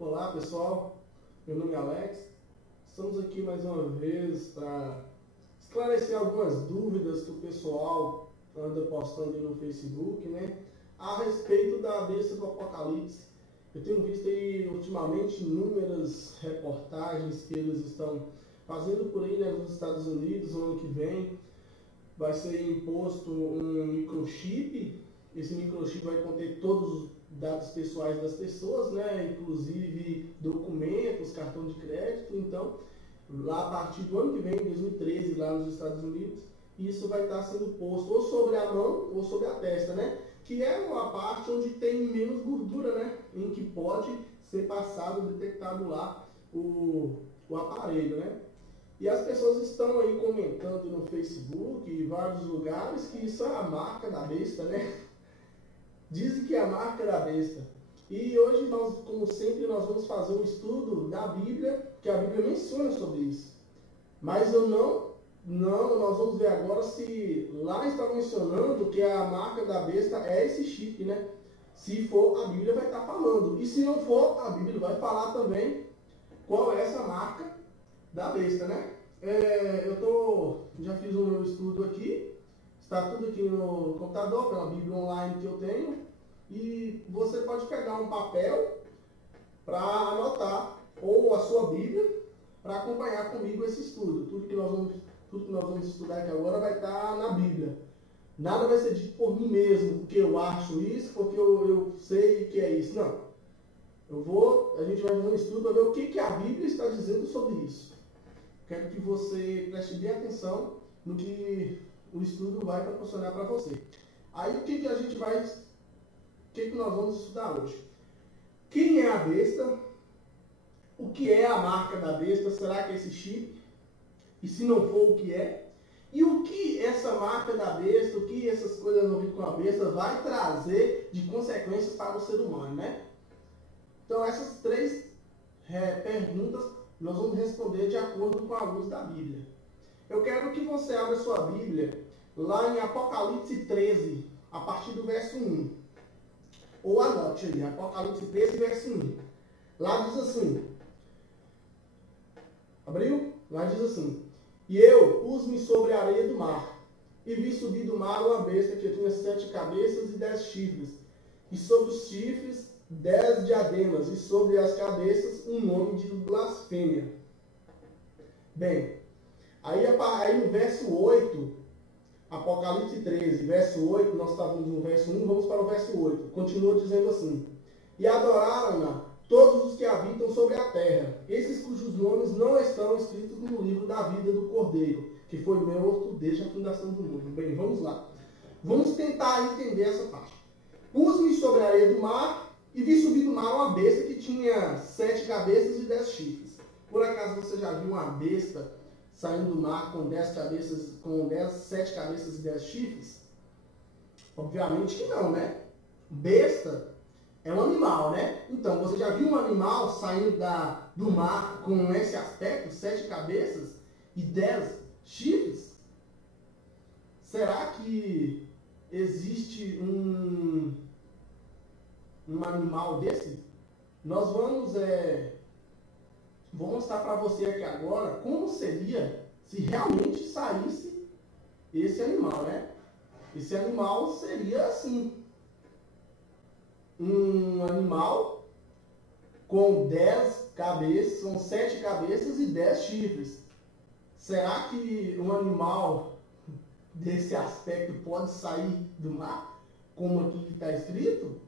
Olá pessoal, meu nome é Alex, estamos aqui mais uma vez para esclarecer algumas dúvidas que o pessoal anda postando aí no Facebook, né? A respeito da besta do Apocalipse. Eu tenho visto aí ultimamente inúmeras reportagens que eles estão fazendo por aí, né, nos Estados Unidos. No ano que vem vai ser imposto um microchip. Esse microchip vai conter todos os dados pessoais das pessoas, né? Inclusive documentos, cartão de crédito. Então, lá a partir do ano que vem, 2013, lá nos Estados Unidos, isso vai estar sendo posto ou sobre a mão ou sobre a testa, né? Que é uma parte onde tem menos gordura, né? Em que pode ser passado, detectado lá o aparelho, né? E as pessoas estão aí comentando no Facebook e em vários lugares que isso é a marca da besta, né? Dizem que é a marca da besta. E hoje nós, como sempre, nós vamos fazer um estudo da Bíblia, que a Bíblia menciona sobre isso. Mas nós vamos ver agora se lá está mencionando que a marca da besta é esse chip, né? Se for, a Bíblia vai estar falando. E se não for, a Bíblia vai falar também qual é essa marca da besta, né? Já fiz o meu estudo aqui, está tudo aqui no computador, pela Bíblia online que eu tenho, e você pode pegar um papel para anotar, ou a sua Bíblia, para acompanhar comigo esse estudo. Tudo que nós vamos estudar aqui agora vai estar na Bíblia. Nada vai ser dito por mim mesmo, porque eu acho isso, porque eu sei que é isso. Não. A gente vai fazer um estudo para ver o que a Bíblia está dizendo sobre isso. Quero que você preste bem atenção no que o estudo vai proporcionar para você. Aí o que nós vamos estudar hoje? Quem é a besta? O que é a marca da besta? Será que é esse chip? E se não for, o que é? E o que essa marca da besta, o que essas coisas envolvidas com a besta vai trazer de consequências para o ser humano, né? Então essas três perguntas nós vamos responder de acordo com a luz da Bíblia. Eu quero que você abra sua Bíblia lá em Apocalipse 13, a partir do verso 1. Ou anote aí, Apocalipse 13, verso 1. Lá diz assim, abriu? Lá diz assim, e eu pus-me sobre a areia do mar, e vi subir do mar uma besta que tinha 7 cabeças e 10 chifres, e sobre os chifres 10 diademas, e sobre as cabeças um nome de blasfêmia. Bem, aí no verso 8, Apocalipse 13, verso 8, nós estávamos no verso 1, vamos para o verso 8. Continua dizendo assim, e adoraram-na todos os que habitam sobre a terra, esses cujos nomes não estão escritos no livro da vida do Cordeiro, que foi morto desde a fundação do mundo. Bem, vamos lá. Vamos tentar entender essa parte. Pus-me sobre a areia do mar, e vi subir do mar uma besta que tinha 7 cabeças e 10 chifres. Por acaso você já viu uma besta saindo do mar com 7 cabeças e 10 chifres? Obviamente que não, né? Besta é um animal, né? Então, você já viu um animal saindo do mar com esse aspecto, 7 cabeças e 10 chifres? Será que existe um animal desse? Nós vamos vou mostrar para você aqui agora como seria se realmente saísse esse animal, né? Esse animal seria assim, um animal com 10 cabeças, são 7 cabeças e 10 chifres. Será que um animal desse aspecto pode sair do mar, como aqui está escrito?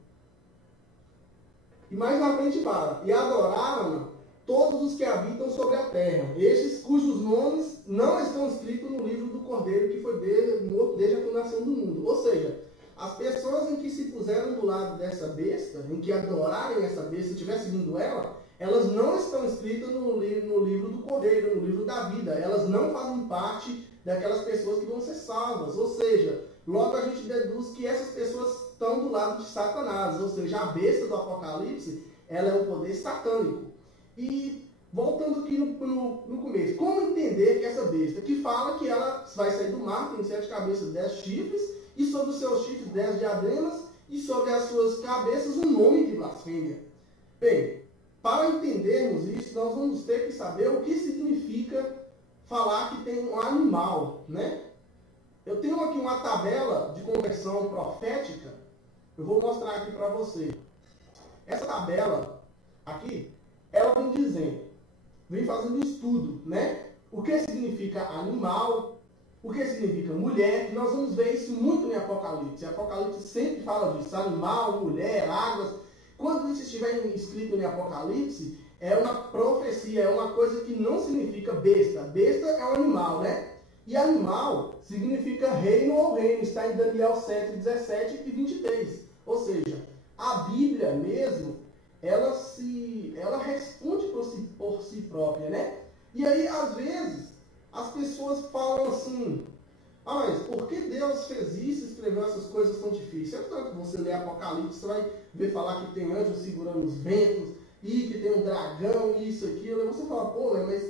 E mais na frente fala, e adoraram todos os que habitam sobre a terra, estes cujos nomes não estão escritos no livro do Cordeiro, que foi morto desde a fundação do mundo. Ou seja, as pessoas em que se puseram do lado dessa besta, em que adorarem essa besta, estiver seguindo ela, elas não estão escritas no livro do Cordeiro, no livro da vida. Elas não fazem parte daquelas pessoas que vão ser salvas. Ou seja, logo a gente deduz que essas pessoas estão do lado de Satanás. Ou seja, a besta do Apocalipse, ela é um poder satânico. E voltando aqui no começo, como entender que essa besta, que fala que ela vai sair do mar, tem 7 cabeças, 10 chifres, e sobre os seus chifres 10 diademas, e sobre as suas cabeças um nome de blasfêmia. Bem, para entendermos isso, nós vamos ter que saber o que significa falar que tem um animal, né? Eu tenho aqui uma tabela de conversão profética, eu vou mostrar aqui para você. Essa tabela aqui, ela vem dizendo, vem fazendo estudo, né? O que significa animal, o que significa mulher, e nós vamos ver isso muito em Apocalipse. Apocalipse sempre fala disso, animal, mulher, águas. Quando isso estiver escrito em Apocalipse, é uma profecia, é uma coisa que não significa besta. Besta é um animal, né? E animal significa reino ou reino, está em Daniel 7, 17 e 23. Ou seja, a Bíblia mesmo, ela responde por si própria, né? E aí, às vezes, as pessoas falam assim, mas por que Deus fez isso, escreveu essas coisas tão difíceis? É tanto que você lê Apocalipse, você vai ver falar que tem anjos segurando os ventos, e que tem um dragão, e isso, aquilo. Aí você fala, pô, mas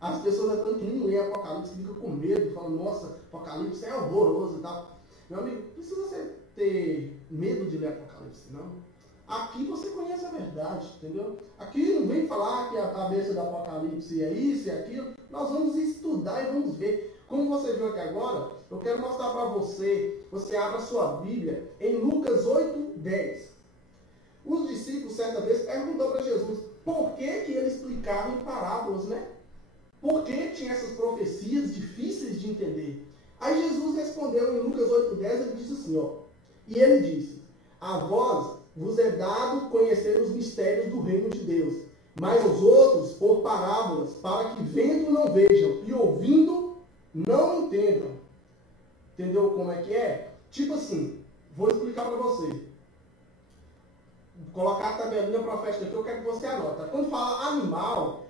as pessoas é tanto que nem lê Apocalipse, ficam com medo, falam, nossa, Apocalipse é horroroso e tal. Meu amigo, não precisa você ter medo de ler Apocalipse, não. Aqui você conhece a verdade, entendeu? Aqui não vem falar que a cabeça do Apocalipse é isso e aquilo. Nós vamos estudar e vamos ver. Como você viu aqui agora, eu quero mostrar para você, você abre a sua Bíblia em Lucas 8, 10. Os discípulos, certa vez, perguntou para Jesus por que ele explicava em parábolas, né? Por que tinha essas profecias difíceis de entender? Aí Jesus respondeu em Lucas 8, 10, ele disse assim, ó. E ele disse, a vós vos é dado conhecer os mistérios do reino de Deus, mas aos outros por parábolas, para que vendo não vejam e ouvindo não entendam. Entendeu como é que é? Tipo assim, vou explicar para você. Vou colocar a tabelinha profética aqui, eu quero que você anota. Quando fala animal,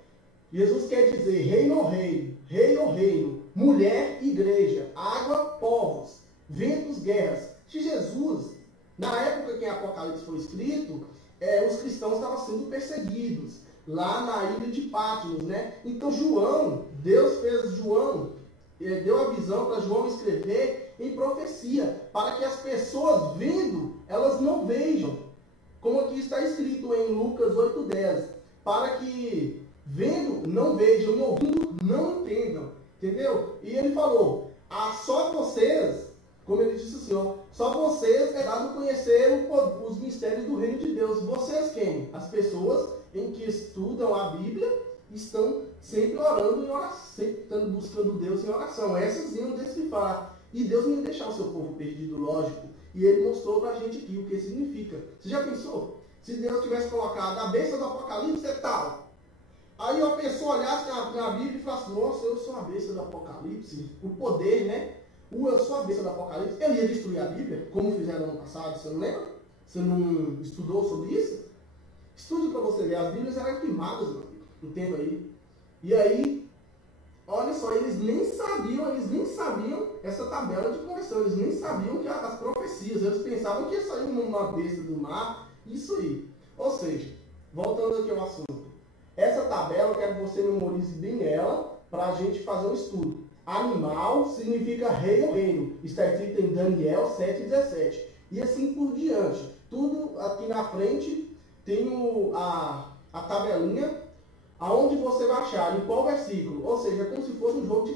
Jesus quer dizer reino ou reino, rei ou reino, mulher, igreja, água, povos, ventos, guerras. Se Jesus, na época que Apocalipse foi escrito, os cristãos estavam sendo perseguidos, lá na ilha de Patmos, né? Então Deus fez João, deu a visão para João escrever em profecia, para que as pessoas vendo, elas não vejam. Como aqui está escrito em Lucas 8:10, para que vendo não vejam e ouvindo não entendam. Entendeu? E ele falou, só vocês, como ele disse assim, ó, só vocês é dado conhecer os mistérios do reino de Deus. Vocês quem? As pessoas em que estudam a Bíblia estão sempre orando em oração, sempre estando buscando Deus em oração. Essas iam decifrar. E Deus não ia deixar o seu povo perdido, lógico. E ele mostrou pra gente aqui o que significa. Você já pensou? Se Deus tivesse colocado a bênção do Apocalipse é tal. Aí a pessoa olhasse na Bíblia e falasse, nossa, eu sou a bênção do Apocalipse. O poder, né? Eu sou a bênção do Apocalipse. Ele ia destruir a Bíblia, como fizeram no ano passado, você não lembra? Você não estudou sobre isso? Estude para você ver, as Bíblias eram queimadas, meu amigo, no tempo aí. E aí, olha só, eles nem sabiam essa tabela de conversão, eles nem sabiam que as profecias, eles pensavam que ia sair uma besta do mar, isso aí. Ou seja, voltando aqui ao assunto, essa tabela eu quero que você memorize bem ela, para a gente fazer um estudo. Animal significa rei ou reino, está escrito em Daniel 7:17. E assim por diante. Tudo aqui na frente tem a tabelinha, aonde você vai achar, em qual versículo. Ou seja, é como se fosse um jogo de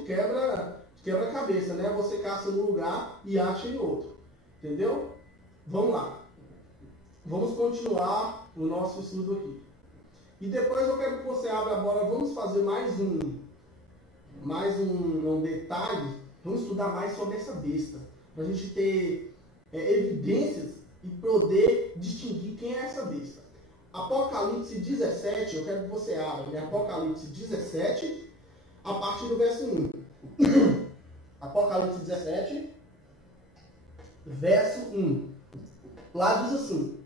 quebra-cabeça, né? Você caça em um lugar e acha em outro. Entendeu? Vamos lá. Vamos continuar o nosso estudo aqui. E depois eu quero que você abra agora, vamos fazer mais um detalhe, vamos estudar mais sobre essa besta, para a gente ter evidências e poder distinguir quem é essa besta. Apocalipse 17, eu quero que você abra, né? Apocalipse 17, a partir do verso 1. Apocalipse 17, verso 1. Lá diz assim,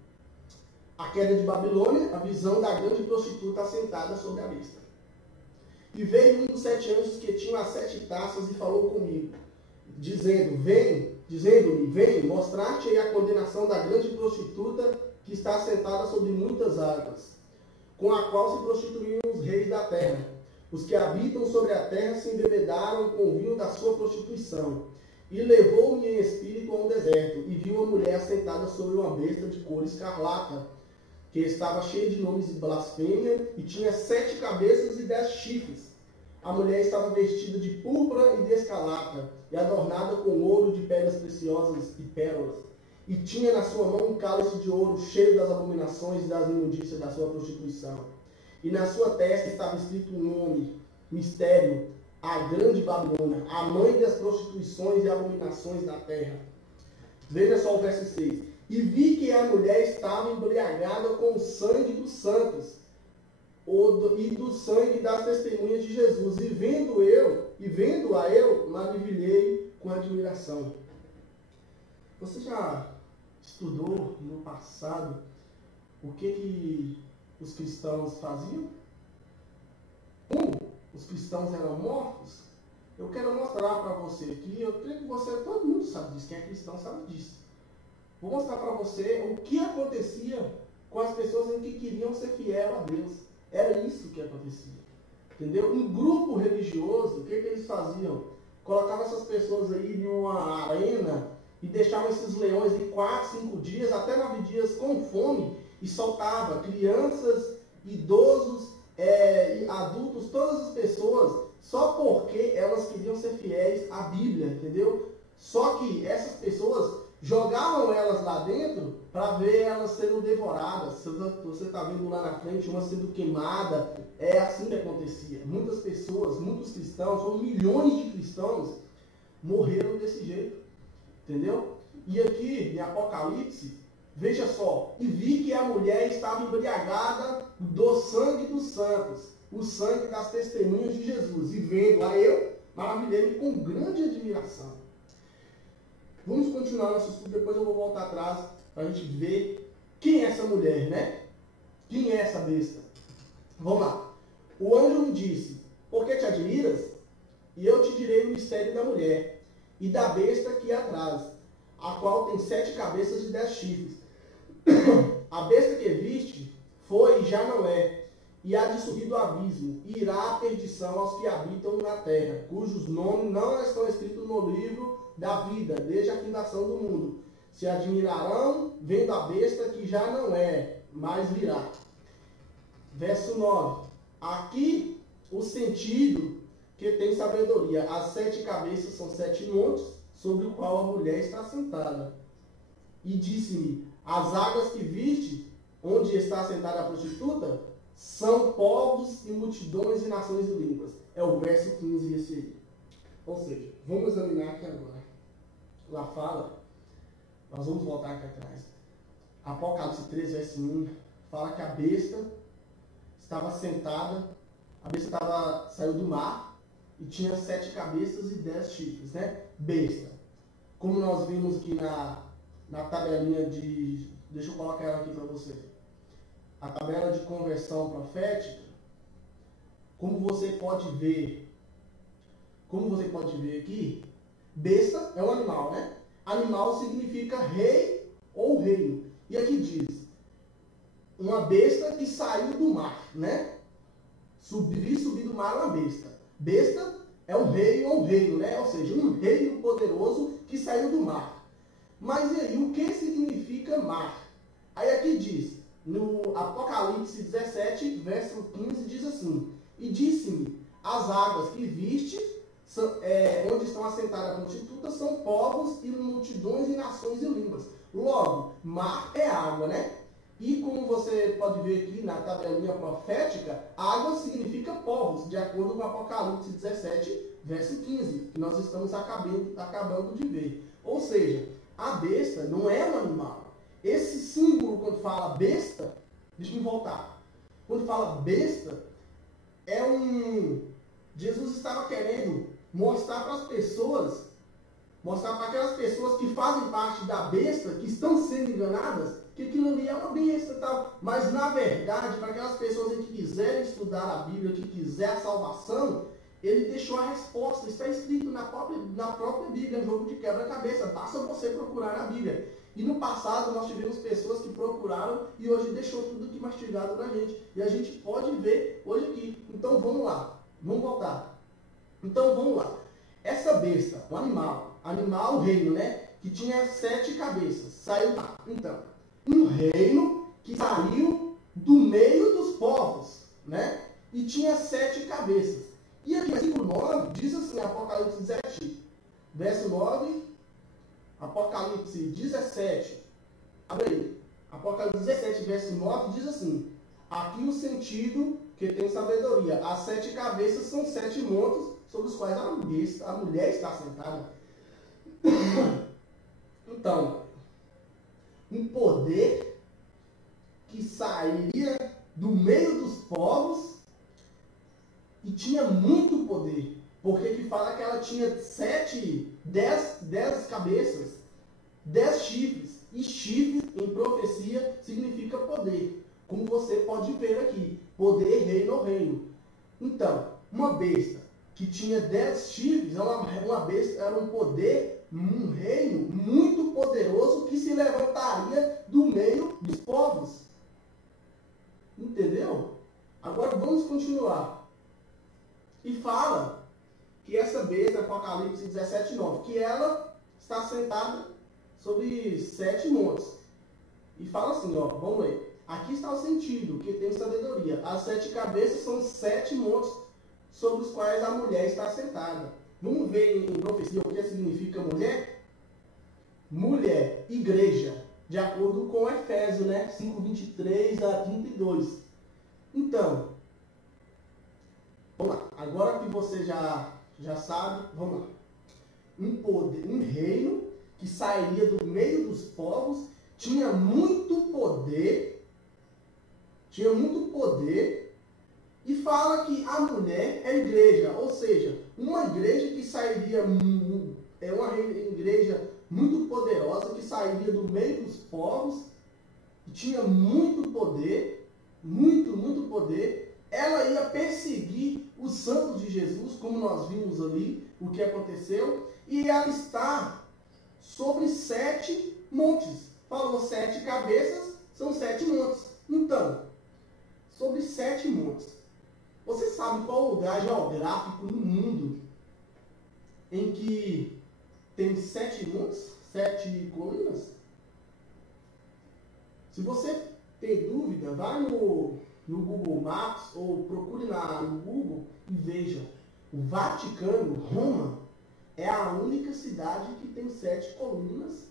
a queda de Babilônia, a visão da grande prostituta assentada sobre a besta. E veio um dos 7 anjos que tinham as 7 taças e falou comigo, dizendo-me, vem, mostrar-te a condenação da grande prostituta que está assentada sobre muitas águas, com a qual se prostituíram os reis da terra. Os que habitam sobre a terra se embebedaram com o vinho da sua prostituição. E levou-me em espírito a um deserto, e vi uma mulher assentada sobre uma besta de cor escarlata, que estava cheia de nomes de blasfêmia, e tinha 7 cabeças e 10 chifres. A mulher estava vestida de púrpura e de escarlata, e adornada com ouro de pedras preciosas e pérolas. E tinha na sua mão um cálice de ouro cheio das abominações e das imundícias da sua prostituição. E na sua testa estava escrito um nome, mistério, a grande Babilônia, a mãe das prostituições e abominações da terra. Veja só o verso 6. E vi que a mulher estava embriagada com o sangue dos santos e do sangue das testemunhas de Jesus. E vendo-a eu, maravilhei com admiração. Você já estudou no passado o que os cristãos faziam? Como os cristãos eram mortos? Eu quero mostrar para você aqui, eu creio que todo mundo sabe disso, quem é cristão sabe disso. Vou mostrar para você o que acontecia com as pessoas em que queriam ser fiel a Deus. Era isso que acontecia. Entendeu? Um grupo religioso, o que eles faziam? Colocavam essas pessoas aí em uma arena e deixavam esses leões em 4, 5 dias, até 9 dias com fome, e soltava crianças, idosos, adultos, todas as pessoas, só porque elas queriam ser fiéis à Bíblia, entendeu? Só que essas pessoas jogavam elas lá dentro para ver elas sendo devoradas. Você está vendo lá na frente uma sendo queimada. É assim que acontecia. Muitas pessoas, muitos cristãos, são milhões de cristãos, morreram desse jeito. Entendeu? E aqui em Apocalipse, veja só, e vi que a mulher estava embriagada do sangue dos santos, o sangue das testemunhas de Jesus. E vendo a eu, maravilhei-me com grande admiração. Vamos continuar nosso estudo, depois eu vou voltar atrás para a gente ver quem é essa mulher, né? Quem é essa besta? Vamos lá. O anjo me disse, por que te admiras? E eu te direi o mistério da mulher e da besta que atrás, a qual tem 7 cabeças e 10 chifres. A besta que viste foi e já não é, e há de subir do abismo, e irá à perdição aos que habitam na terra, cujos nomes não estão escritos no livro da vida, desde a fundação do mundo. Se admirarão vendo a besta que já não é, mas virá. Verso 9. Aqui o sentido que tem sabedoria. As 7 cabeças são 7 montes, sobre o qual a mulher está sentada. E disse-me, as águas que viste, onde está sentada a prostituta, são povos e multidões e nações e línguas. É o verso 15 esse aí. Ou seja, vamos examinar aqui agora. Lá fala, nós vamos voltar aqui atrás. Apocalipse 3, verso 1, fala que a besta estava sentada, a besta saiu do mar e tinha 7 cabeças e 10 chifres, né? Besta. Como nós vimos aqui na tabelinha de... Deixa eu colocar ela aqui para você. A tabela de conversão profética, como você pode ver aqui, besta é um animal, né? Animal significa rei ou reino. E aqui diz, uma besta que saiu do mar, né? Subir do mar é uma besta. Besta é um rei ou um reino, né? Ou seja, um reino poderoso que saiu do mar. Mas e aí, o que significa mar? Aí aqui diz, no Apocalipse 17, verso 15, diz assim, e disse-me, as águas que viste, onde estão assentadas a prostituta, são povos e multidões e nações e línguas. Logo, mar é água, né? E como você pode ver aqui na tabelinha profética, água significa povos, de acordo com Apocalipse 17, verso 15, que nós estamos acabando de ver. Ou seja, a besta não é um animal. Esse símbolo, quando fala besta, deixa eu voltar. Quando fala besta, Jesus estava querendo mostrar para as pessoas, mostrar para aquelas pessoas que fazem parte da besta, que estão sendo enganadas, que aquilo ali é uma besta e tal. Mas, na verdade, para aquelas pessoas que quiserem estudar a Bíblia, que quiser a salvação, ele deixou a resposta. Está escrito na própria Bíblia, no jogo de quebra-cabeça. Basta você procurar na Bíblia. E no passado nós tivemos pessoas que procuraram e hoje deixou tudo aqui mastigado para a gente. E a gente pode ver hoje aqui. Então vamos lá. Vamos voltar. Então vamos lá. Essa besta, o animal reino, né? Que tinha 7 cabeças. Saiu lá. Então, um reino que saiu do meio dos povos, né? E tinha 7 cabeças. E aqui, versículo 9, diz assim, Apocalipse 17, verso 9, Apocalipse 17, abre aí, Apocalipse 17, verso 9, diz assim, aqui o sentido que tem sabedoria, as 7 cabeças são 7 montes sobre os quais a mulher está sentada. Então, um poder que sairia do meio dos povos e tinha muito poder, porque que fala que ela tinha 10 cabeças, 10 chifres, e chifre em profecia significa poder, como você pode ver aqui, poder reina o reino. Então, uma besta que tinha 10 chifres, uma besta era um poder, um reino muito poderoso que se levantaria do meio dos povos. Entendeu? Agora vamos continuar. E fala que essa besta, Apocalipse 17, 9, que ela está sentada sobre 7 montes. E fala assim, ó, vamos ler. Aqui está o sentido, que tem sabedoria. As 7 cabeças são 7 montes sobre os quais a mulher está sentada. Vamos ver em profecia o que significa mulher? Mulher, igreja, de acordo com Efésios, né? 5, 23 a 32. Então, vamos lá. Agora que você já sabe, vamos lá. Um reino que sairia do meio dos povos, tinha muito poder, e fala que a mulher é igreja, ou seja, uma igreja que sairia, é uma igreja muito poderosa, que sairia do meio dos povos, que tinha muito poder, muito poder. Ela ia perseguir os santos de Jesus, como nós vimos ali, o que aconteceu, e ela está sobre 7 montes. Falou 7 cabeças, são 7 montes. Então, sobre 7 montes. Você sabe qual lugar geográfico no mundo em que tem 7 montes, 7 colinas? Se você tem dúvida, vai no Google Maps ou procure no Google e veja. O Vaticano, Roma, é a única cidade que tem 7 colunas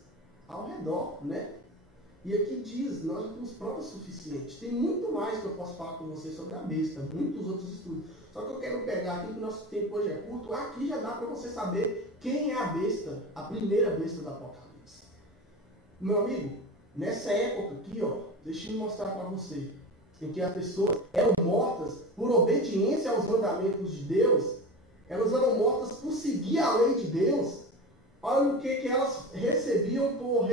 ao redor, né? E aqui diz, nós já temos provas suficientes. Tem muito mais que eu posso falar com você sobre a besta, muitos outros estudos. Só que eu quero pegar aqui, que o nosso tempo hoje é curto, aqui já dá para você saber quem é a besta, a primeira besta do Apocalipse. Meu amigo, nessa época aqui, ó, deixa eu mostrar para você, em que as pessoas eram mortas por obediência aos mandamentos de Deus, elas eram mortas por seguir a lei de Deus. Olha o que elas recebiam por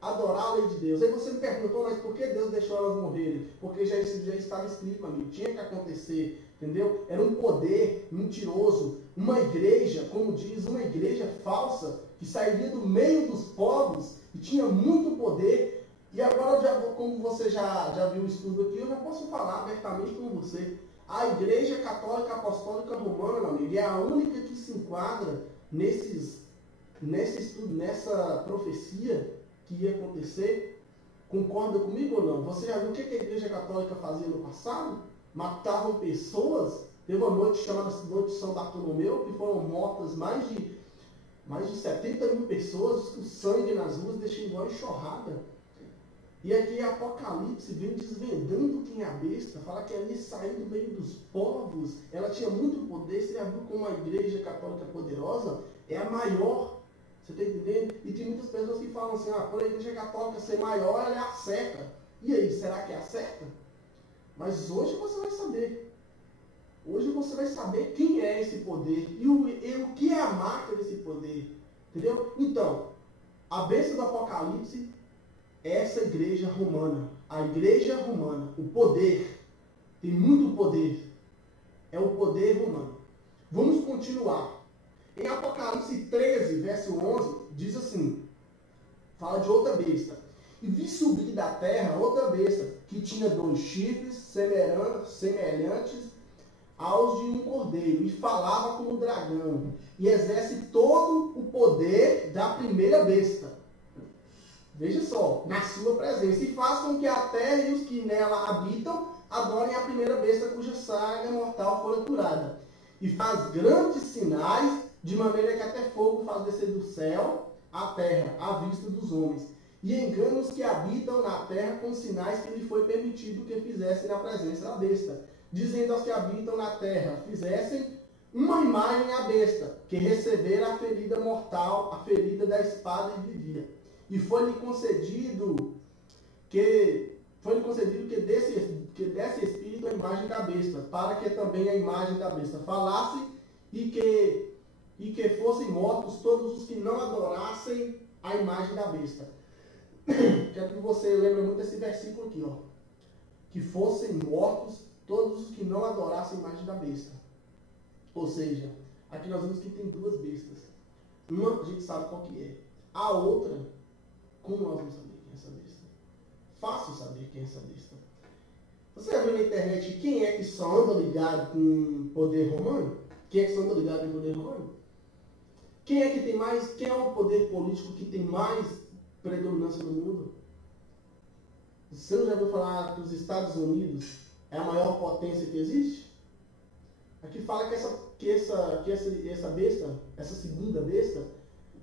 adorar a lei de Deus. Aí você me perguntou, mas por que Deus deixou elas morrerem? Porque já estava escrito, amigo, tinha que acontecer, entendeu? Era um poder mentiroso, uma igreja, como diz, uma igreja falsa, que sairia do meio dos povos e tinha muito poder. E agora, como você já viu o estudo aqui, eu já posso falar abertamente com você. A Igreja Católica Apostólica Romana, meu amigo, é a única que se enquadra nesse estudo, nessa profecia que ia acontecer. Concorda comigo ou não? Você já viu o que a Igreja Católica fazia no passado? Matavam pessoas. Teve uma noite chamada Noite de São Bartolomeu, que foram mortas mais de 70 mil pessoas, o sangue nas ruas deixou igual enxurrada. E aqui Apocalipse vem desvendando quem é a besta, fala que ali saiu do meio dos povos, ela tinha muito poder. Você já viu como a Igreja Católica poderosa é a maior, você está entendendo? E tem muitas pessoas que falam assim, por a Igreja Católica ser maior, ela é a certa. E aí, será que é a certa? Mas hoje você vai saber. Hoje você vai saber quem é esse poder e o que é a marca desse poder. Entendeu? Então, a besta do Apocalipse, essa igreja romana, a igreja romana, o poder, tem muito poder, é o poder romano. Vamos continuar. Em Apocalipse 13, verso 11, diz assim, fala de outra besta. E vi subir da terra outra besta, que tinha 2 chifres semelhantes aos de um cordeiro, e falava como dragão, e exerce todo o poder da primeira besta. Veja só, na sua presença, e faz com que a terra e os que nela habitam adorem a primeira besta cuja saga mortal fora curada. E faz grandes sinais, de maneira que até fogo faz descer do céu a terra, à vista dos homens. E engana os que habitam na terra com sinais que lhe foi permitido que fizessem na presença da besta, dizendo aos que habitam na terra, fizessem uma imagem à besta, que recebera a ferida mortal, a ferida da espada e vivia. E foi-lhe concedido que desse espírito a imagem da besta, para que também a imagem da besta falasse e que fossem mortos todos os que não adorassem a imagem da besta. Quero que você lembre muito desse versículo aqui, ó. Que fossem mortos todos os que não adorassem a imagem da besta. Ou seja, aqui nós vemos que tem duas bestas. Uma a gente sabe qual que é. A outra, como nós vamos saber quem é essa besta? Fácil saber quem é essa besta. Você já viu na internet quem é que só anda ligado com o poder romano? Quem é que só anda ligado com o poder romano? Quem é que tem mais? Quem é o poder político que tem mais predominância no mundo? Você não já ouviu falar que os Estados Unidos é a maior potência que existe? Aqui fala que essa besta, essa segunda besta,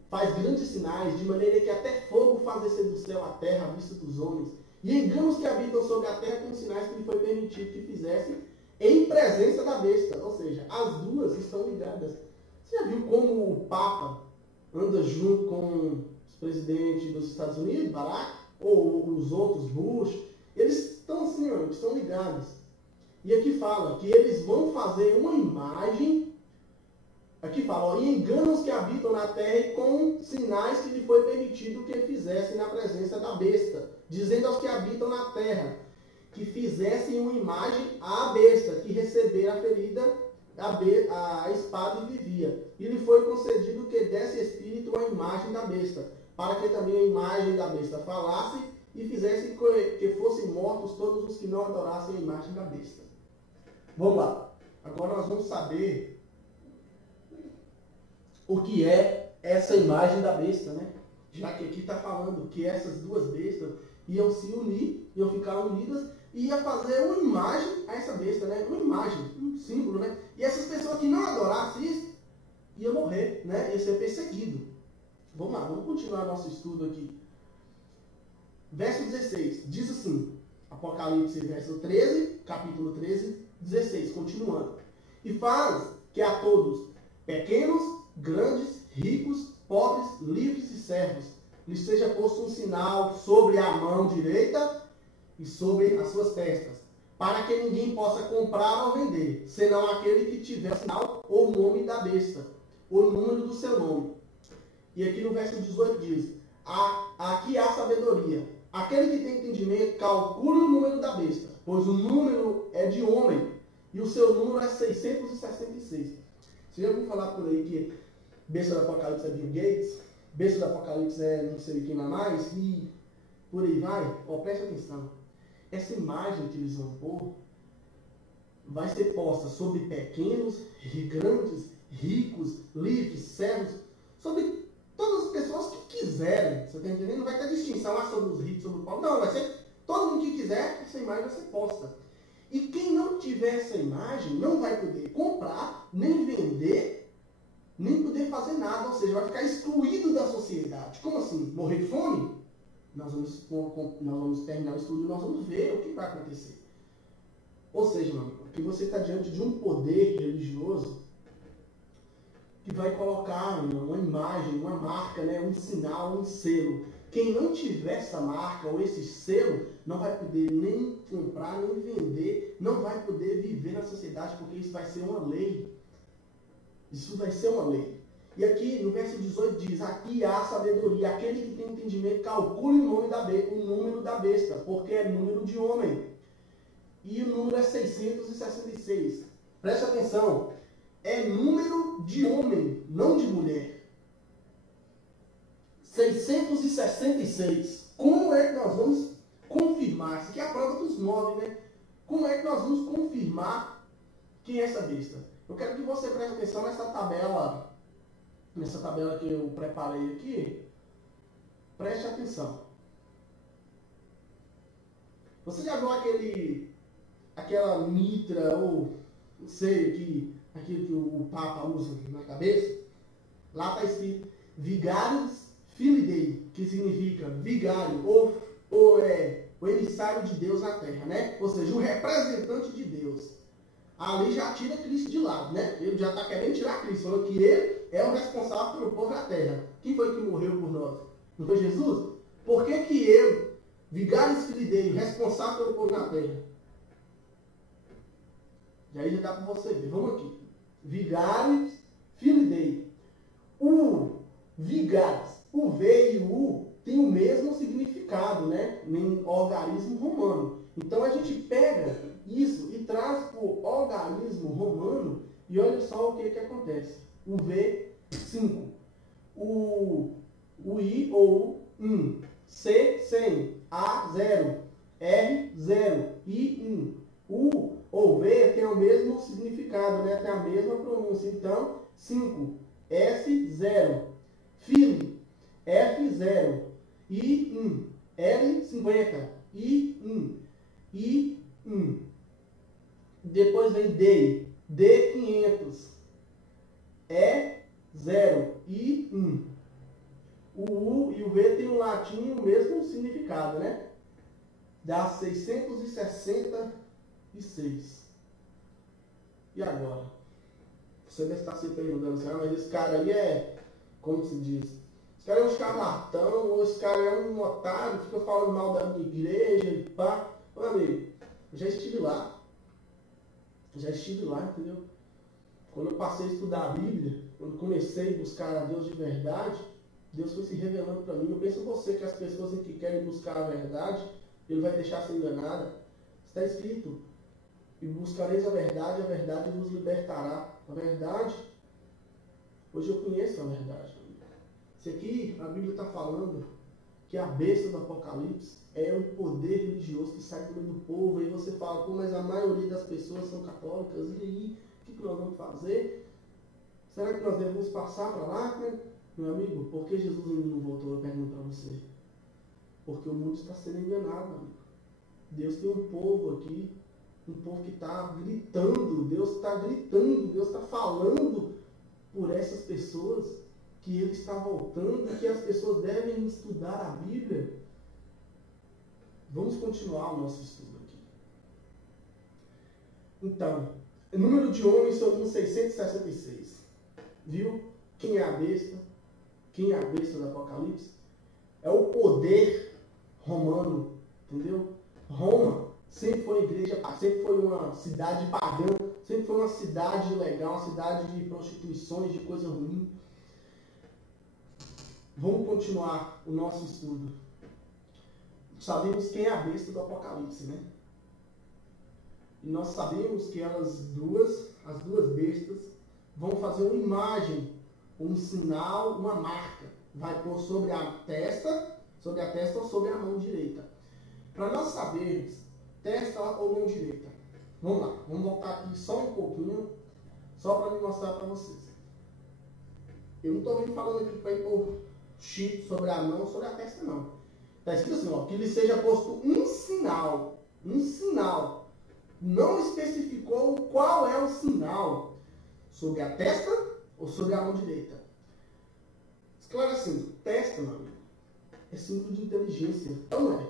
faz grandes sinais, de maneira que até fogo faz descer do céu a terra à vista dos homens. E engana os que habitam sobre a terra com sinais que lhe foi permitido que fizessem em presença da besta. Ou seja, as duas estão ligadas. Você já viu como o Papa anda junto com os presidentes dos Estados Unidos, Barack, ou os outros, Bush? Eles estão assim, ó, estão ligados. E aqui fala que eles vão fazer uma imagem. Aqui fala, ó, e enganam os que habitam na terra e com sinais que lhe foi permitido que fizessem na presença da besta, dizendo aos que habitam na terra que fizessem uma imagem à besta, que recebera a ferida, a espada e vivia. E lhe foi concedido que desse espírito a imagem da besta, para que também a imagem da besta falasse e fizesse que fossem mortos todos os que não adorassem a imagem da besta. Vamos lá. Agora nós vamos saber o que é essa imagem da besta, né? Já que aqui está falando que essas duas bestas iam se unir, iam ficar unidas e ia fazer uma imagem a essa besta, né? Uma imagem, um símbolo, né? E essas pessoas que não adorassem isso, iam morrer, né? Ia ser perseguido. Vamos lá, vamos continuar nosso estudo aqui. Verso 16, diz assim, Apocalipse, verso 13, capítulo 13, 16, continuando. E faz que a todos, pequenos, grandes, ricos, pobres, livres e servos, lhes seja posto um sinal sobre a mão direita e sobre as suas testas, para que ninguém possa comprar ou vender, senão aquele que tiver o sinal ou o nome da besta, ou o número do seu nome. E aqui no verso 18 diz, aqui há sabedoria. Aquele que tem entendimento, calcule o número da besta, pois o número é de homem, e o seu número é 666. Você já ouviu falar por aí que besta do Apocalipse é Bill Gates, besta do Apocalipse é não sei quem mais, e por aí vai? Ó, preste atenção. Essa imagem que eles vão pôr vai ser posta sobre pequenos, grandes, ricos, livres, servos, sobre todas as pessoas que quiserem. Você está entendendo? Não vai ter distinção lá sobre os ricos, sobre os pobres. Não, vai ser todo mundo que quiser, essa imagem vai ser posta. E quem não tiver essa imagem não vai poder comprar, nem vender, nem poder fazer nada. Ou seja, vai ficar excluído da sociedade. Como assim? Morrer de fome? Nós vamos terminar o estudo e nós vamos ver o que vai acontecer. Ou seja, meu amigo, que você está diante de um poder religioso que vai colocar uma imagem, uma marca, né, um sinal, um selo. Quem não tiver essa marca ou esse selo não vai poder nem comprar, nem vender, não vai poder viver na sociedade, porque isso vai ser uma lei. Isso vai ser uma lei. E aqui no verso 18 diz, aqui há sabedoria, aquele que tem entendimento calcule o número da besta, porque é número de homem. E o número é 666. Preste atenção, é número de homem, não de mulher. 666. Como é que nós vamos confirmar? Isso aqui é a prova dos 9, né? Como é que nós vamos confirmar quem é essa besta? Eu quero que você preste atenção nessa tabela que eu preparei aqui. Preste atenção. Você já viu aquela mitra, ou não sei, aquilo que o Papa usa na cabeça? Lá está escrito Vigários Filii, que significa vigário, ou o emissário de Deus na terra, né? Ou seja, o representante de Deus. Ali já tira Cristo de lado, né? Ele já está querendo tirar Cristo, falando que ele é o responsável pelo povo da terra. Quem foi que morreu por nós? Não foi Jesus? Por que eu, Vigários Filii, responsável pelo povo na terra? E aí já dá para você ver. Vamos aqui. Vigários Filii. O vigários, o V e o U tem o mesmo significado, né? Em organismo romano. Então a gente pega isso e traz para o organismo romano e olha só o que acontece. O V, 5. O I ou 1. C, 100. A, 0. R, 0. I, 1. U ou V tem o mesmo significado, né? Tem a mesma pronúncia. Então, 5. S, 0. Fili, F, 0. I, 1. L, 50. I, 1. I, 1. Depois vem D, 500. E, 0. I, 1. O U e o V tem o latim o mesmo significado, né? Dá 666. E agora? Você deve estar se perguntando assim, mas esse cara aí é, como se diz? Esse cara é um charlatão, ou esse cara é um otário, fica falando mal da minha igreja e pá. Meu amigo, eu já estive lá. Entendeu? Quando eu passei a estudar a Bíblia, quando comecei a buscar a Deus de verdade, Deus foi se revelando para mim. Eu penso você que as pessoas que querem buscar a verdade, Ele vai deixar ser enganada. Está escrito, e buscareis a verdade vos libertará. A verdade, hoje eu conheço a verdade. Se aqui a Bíblia está falando que a besta do Apocalipse é um poder religioso que sai do meio do povo, e você fala, pô, mas a maioria das pessoas são católicas, e aí, o que nós vamos fazer? Será que nós devemos passar para lá, né? Meu amigo, por que Jesus ainda não voltou? Eu pergunto para você. Porque o mundo está sendo enganado, amigo. Deus tem um povo aqui, um povo que está gritando, Deus está falando por essas pessoas que Ele está voltando, que as pessoas devem estudar a Bíblia. Vamos continuar o nosso estudo aqui. Então, o número de homens são 666. Viu? Quem é a besta? Quem é a besta do Apocalipse? É o poder romano, entendeu? Roma sempre foi igreja, sempre foi uma cidade pagã, sempre foi uma cidade ilegal, uma cidade de prostituições, de coisa ruim. Vamos continuar o nosso estudo. Sabemos quem é a besta do Apocalipse, né? E nós sabemos que as duas bestas, vão fazer uma imagem, um sinal, uma marca. Vai pôr sobre a testa ou sobre a mão direita. Para nós sabermos, testa ou mão direita. Vamos lá, vamos voltar aqui só um pouquinho, só para me mostrar para vocês. Eu não estou falando aqui para pôr chip sobre a mão, sobre a testa, não. Está escrito assim, ó, que lhe seja posto um sinal. Não especificou qual é o sinal, sobre a testa ou sobre a mão direita. Esclarecendo, testa, meu amigo, é símbolo de inteligência, não é?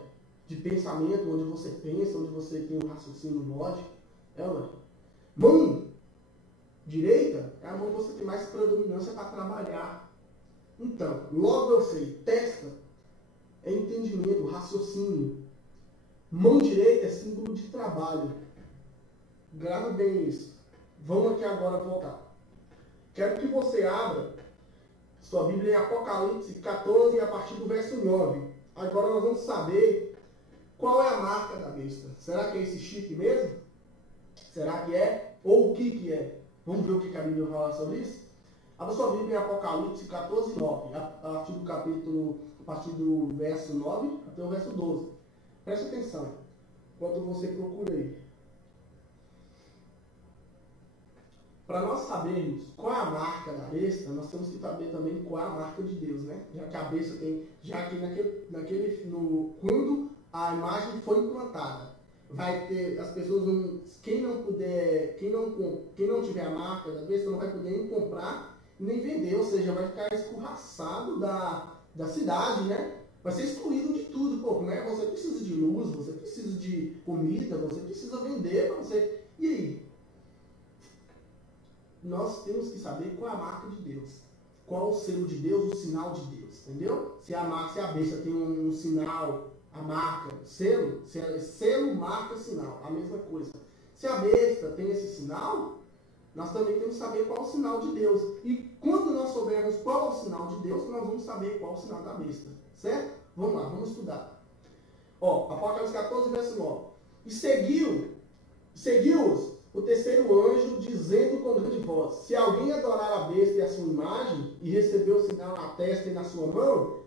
De pensamento, onde você pensa, onde você tem um raciocínio lógico, não é? Mão direita é a mão que você tem mais predominância para trabalhar. Então, logo eu sei, testa é entendimento, raciocínio. Mão direita é símbolo de trabalho. Grava bem isso. Vamos aqui agora voltar. Quero que você abra sua Bíblia em Apocalipse 14, a partir do verso 9. Agora nós vamos saber qual é a marca da besta. Será que é esse chip mesmo? Será que é? Ou o que é? Vamos ver o que a Bíblia vai falar sobre isso? Abra sua Bíblia em Apocalipse 14, 9. A partir do capítulo, a partir do verso 9 até o verso 12. Preste atenção enquanto você procura aí. Para nós sabermos qual é a marca da besta, nós temos que saber também qual é a marca de Deus, né? Já que a besta tem, quando a imagem foi implantada. Vai ter, as pessoas não, quem não tiver a marca da besta não vai poder nem comprar nem vender, ou seja, vai ficar escorraçado da cidade, né? Vai ser excluído de tudo, pô, como é? Você precisa de luz, você precisa de comida, você precisa vender para você. E aí? Nós temos que saber qual é a marca de Deus. Qual o selo de Deus, o sinal de Deus, entendeu? Se a besta tem um sinal, a marca, selo, se é selo, marca, sinal, a mesma coisa. Se a besta tem esse sinal, nós também temos que saber qual é o sinal de Deus. E quando nós soubermos qual é o sinal de Deus, nós vamos saber qual é o sinal da besta. Certo? Vamos lá, vamos estudar. Ó, Apocalipse 14, verso 9. E seguiu-os o terceiro anjo, dizendo com grande voz: se alguém adorar a besta e a sua imagem, e receber o sinal na testa e na sua mão,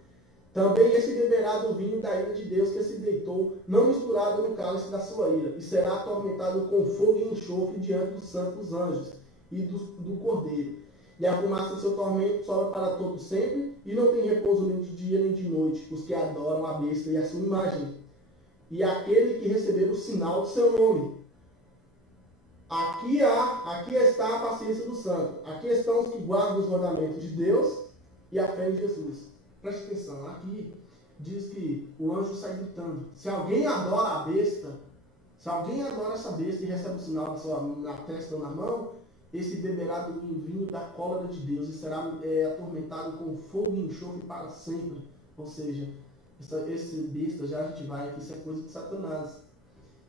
também esse beberá do vinho da ira de Deus que se deitou, não misturado no cálice da sua ira, e será atormentado com fogo e enxofre diante dos santos anjos e do Cordeiro. E a fumaça do seu tormento sobe para todo sempre, e não tem repouso nem de dia nem de noite, os que adoram a besta e a sua imagem. E aquele que receber o sinal do seu nome. Aqui está a paciência do santo. Aqui estão os que guardam os mandamentos de Deus e a fé em Jesus. Preste atenção, aqui diz que o anjo sai gritando. Se alguém adora a besta, se alguém adora essa besta e recebe o sinal na testa ou na mão, esse beberá do vinho da cólera de Deus e será atormentado com fogo e enxofre para sempre. Ou seja, esse besta já a gente vai, que isso é coisa de Satanás.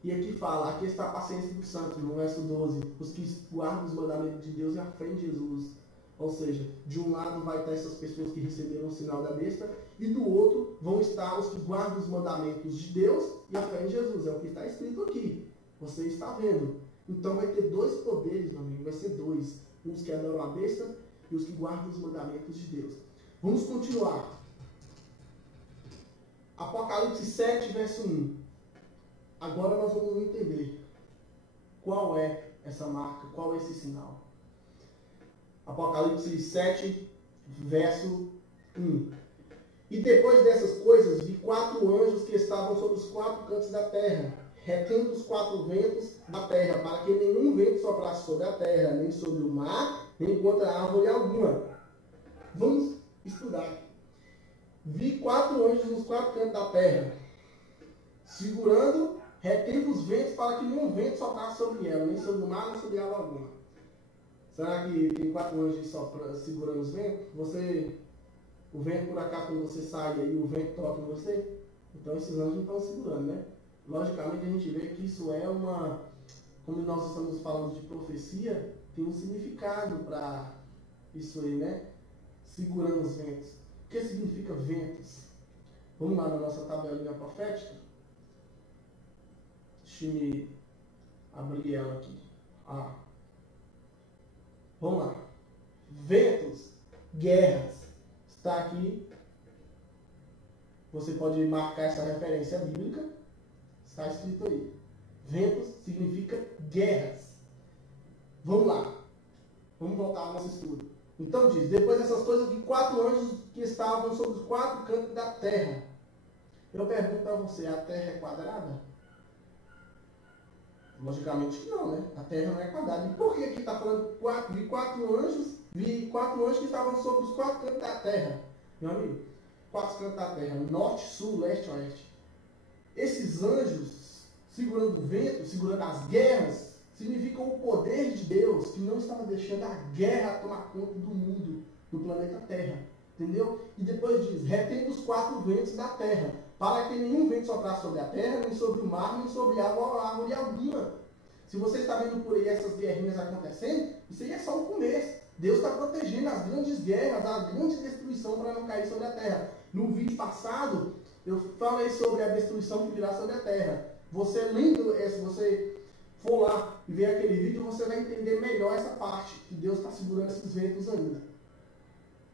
E aqui fala, aqui está a paciência do santo, no verso 12, os que guardam os mandamentos de Deus e a fé em Jesus. Ou seja, de um lado vai estar essas pessoas que receberam o sinal da besta, e do outro vão estar os que guardam os mandamentos de Deus e a fé em Jesus. É o que está escrito aqui. Você está vendo. Então vai ter dois poderes, meu amigo, vai ser dois. Os que adoram a besta e os que guardam os mandamentos de Deus. Vamos continuar. Apocalipse 7, verso 1. Agora nós vamos entender qual é essa marca, qual é esse sinal. Apocalipse 7, verso 1. E depois dessas coisas, vi 4 anjos que estavam sobre os 4 cantos da terra, retendo os 4 ventos da terra, para que nenhum vento soprasse sobre a terra, nem sobre o mar, nem contra árvore alguma. Vamos estudar. Vi 4 anjos nos 4 cantos da terra, segurando, retendo os ventos, para que nenhum vento soprasse sobre ela, nem sobre o mar, nem sobre árvore alguma. Será que tem 4 anjos segurando os ventos? O vento por acaso, quando você sai aí, o vento toca em você? Então esses anjos não estão segurando, né? Logicamente a gente vê que isso é como nós estamos falando de profecia, tem um significado para isso aí, né? Segurando os ventos. O que significa ventos? Vamos lá na nossa tabelinha profética. Deixa eu abrir ela aqui. Vamos lá. Ventos, guerras. Está aqui. Você pode marcar essa referência bíblica. Está escrito aí. Ventos significa guerras. Vamos lá. Vamos voltar ao nosso estudo. Então diz, depois dessas coisas, vi 4 anjos que estavam sobre os 4 cantos da terra. Eu pergunto para você, a terra é quadrada? Logicamente que não, né? A terra não é quadrada. E por que aqui está falando vi 4 anjos que estavam sobre os 4 cantos da terra? Meu amigo, 4 cantos da terra, norte, sul, leste, oeste. Esses anjos segurando o vento, segurando as guerras, significam o poder de Deus que não estava deixando a guerra tomar conta do mundo, do planeta Terra. Entendeu? E depois diz, retendo os 4 ventos da terra, para que nenhum vento soprasse sobre a terra, nem sobre o mar, nem sobre árvore alguma. Se você está vendo por aí essas guerrinhas acontecendo, isso aí é só o começo. Deus está protegendo as grandes guerras, a grande destruição para não cair sobre a terra. No vídeo passado, eu falei sobre a destruição que virá sobre a terra. Você lendo, se você for lá e ver aquele vídeo, você vai entender melhor essa parte, que Deus está segurando esses ventos ainda.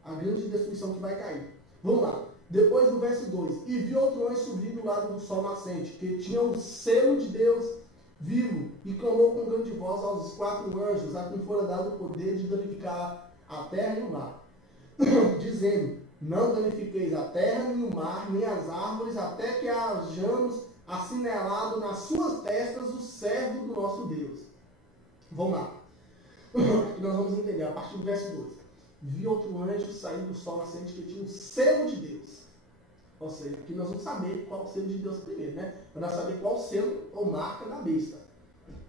A grande destruição que vai cair. Vamos lá. Depois do verso 2. E vi outro anjo subir do lado do sol nascente, que tinha o selo de Deus vivo, e clamou com grande voz aos 4 anjos, a quem fora dado o poder de danificar a terra e o mar, dizendo, não danifiqueis a terra, nem o mar, nem as árvores, até que hajamos assinalado nas suas testas o servo do nosso Deus. Vamos lá. E nós vamos entender a partir do verso 12. Vi outro anjo sair do sol nascente que tinha o selo de Deus. Ou seja, aqui nós vamos saber qual é o selo de Deus primeiro, né? Para nós saber qual o selo ou marca da besta.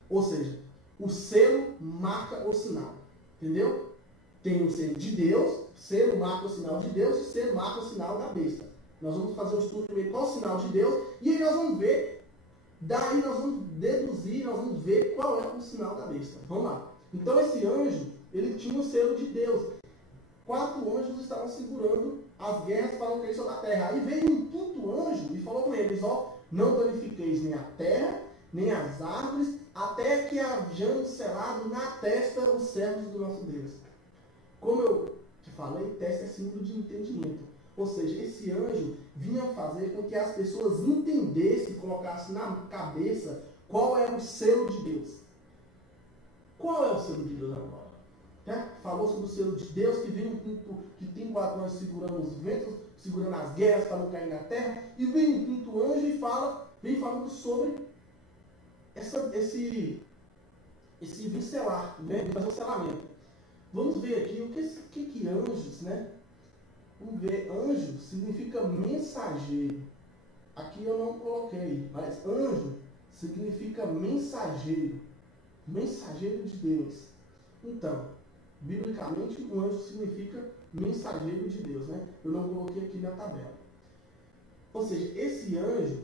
Ou seja, o selo marca o sinal. Entendeu? Tem o selo de Deus, selo marca o sinal de Deus e selo marca o sinal da besta. Nós vamos fazer um estudo primeiro qual o sinal de Deus e aí nós vamos ver, daí nós vamos deduzir, nós vamos ver qual é o sinal da besta. Vamos lá. Então esse anjo, ele tinha o selo de Deus. 4 anjos estavam segurando as guerras para não cair sobre a terra. Aí veio um quinto anjo e falou com eles, ó, não danifiqueis nem a terra, nem as árvores, até que hajamos selado na testa os servos do nosso Deus. Como eu te falei, testa é símbolo de entendimento. Ou seja, esse anjo vinha fazer com que as pessoas entendessem, colocassem na cabeça qual era o selo de Deus. Qual é o selo de Deus agora? Falou sobre o selo de Deus, que vem que tem 4 anjos segurando os ventos, segurando as guerras para não cair na terra, e vem um quinto anjo e vem falando sobre esse vincelar, né? Fazer o selamento. Vamos ver aqui o que anjos, né? Vamos ver, anjo significa mensageiro. Aqui eu não coloquei, mas anjo significa mensageiro. Mensageiro de Deus. Então, biblicamente, um anjo significa mensageiro de Deus, né? Eu não coloquei aqui na tabela. Ou seja, esse anjo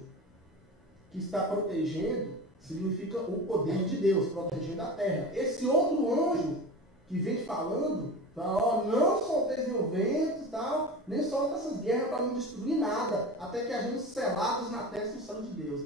que está protegendo significa o poder de Deus, protegendo a terra. Esse outro anjo que vem falando, ó, não solteis nenhum vento, tal, nem solta essas guerras para não destruir nada, até que hajamos selados na testa o sangue de Deus,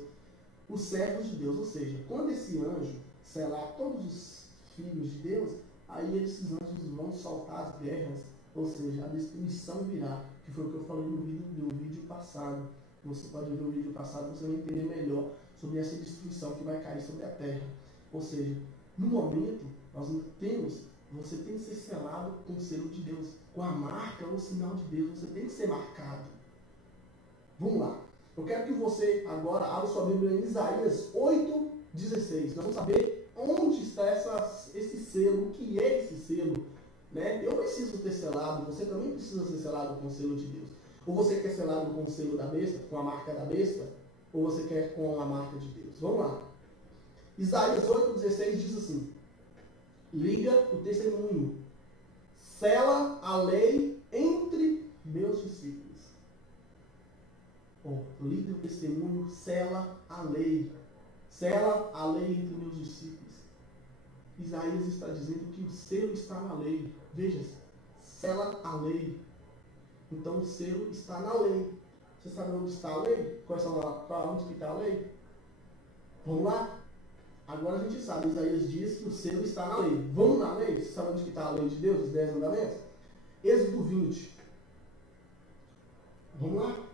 os servos de Deus. Ou seja, quando esse anjo selar todos os filhos de Deus, aí esses anjos vão soltar as guerras, ou seja, a destruição virá, que foi o que eu falei no vídeo passado. Você pode ver o vídeo passado, você vai entender melhor sobre essa destruição que vai cair sobre a terra. Ou seja, no momento, nós você tem que ser selado com o selo de Deus, com a marca ou o sinal de Deus, você tem que ser marcado. Vamos lá. Eu quero que você agora abra sua Bíblia em Isaías 8:16. Nós vamos saber onde está esse selo, o que é esse selo. Né? Eu preciso ter selado, você também precisa ser selado com o selo de Deus. Ou você quer selado com o selo da besta, com a marca da besta, ou você quer com a marca de Deus. Vamos lá. Isaías 8:16 diz assim: liga o testemunho, sela a lei entre meus discípulos. Liga o testemunho, sela a lei. Sela a lei entre meus discípulos. Isaías está dizendo que o selo está na lei. Veja, sela a lei. Então o selo está na lei. Você sabe onde está a lei? Onde está a lei? Vamos lá? Agora a gente sabe, Isaías diz que o selo está na lei. Vamos na lei? Você sabe onde está a lei de Deus, os 10 mandamentos? Êxodo 20. Vamos lá?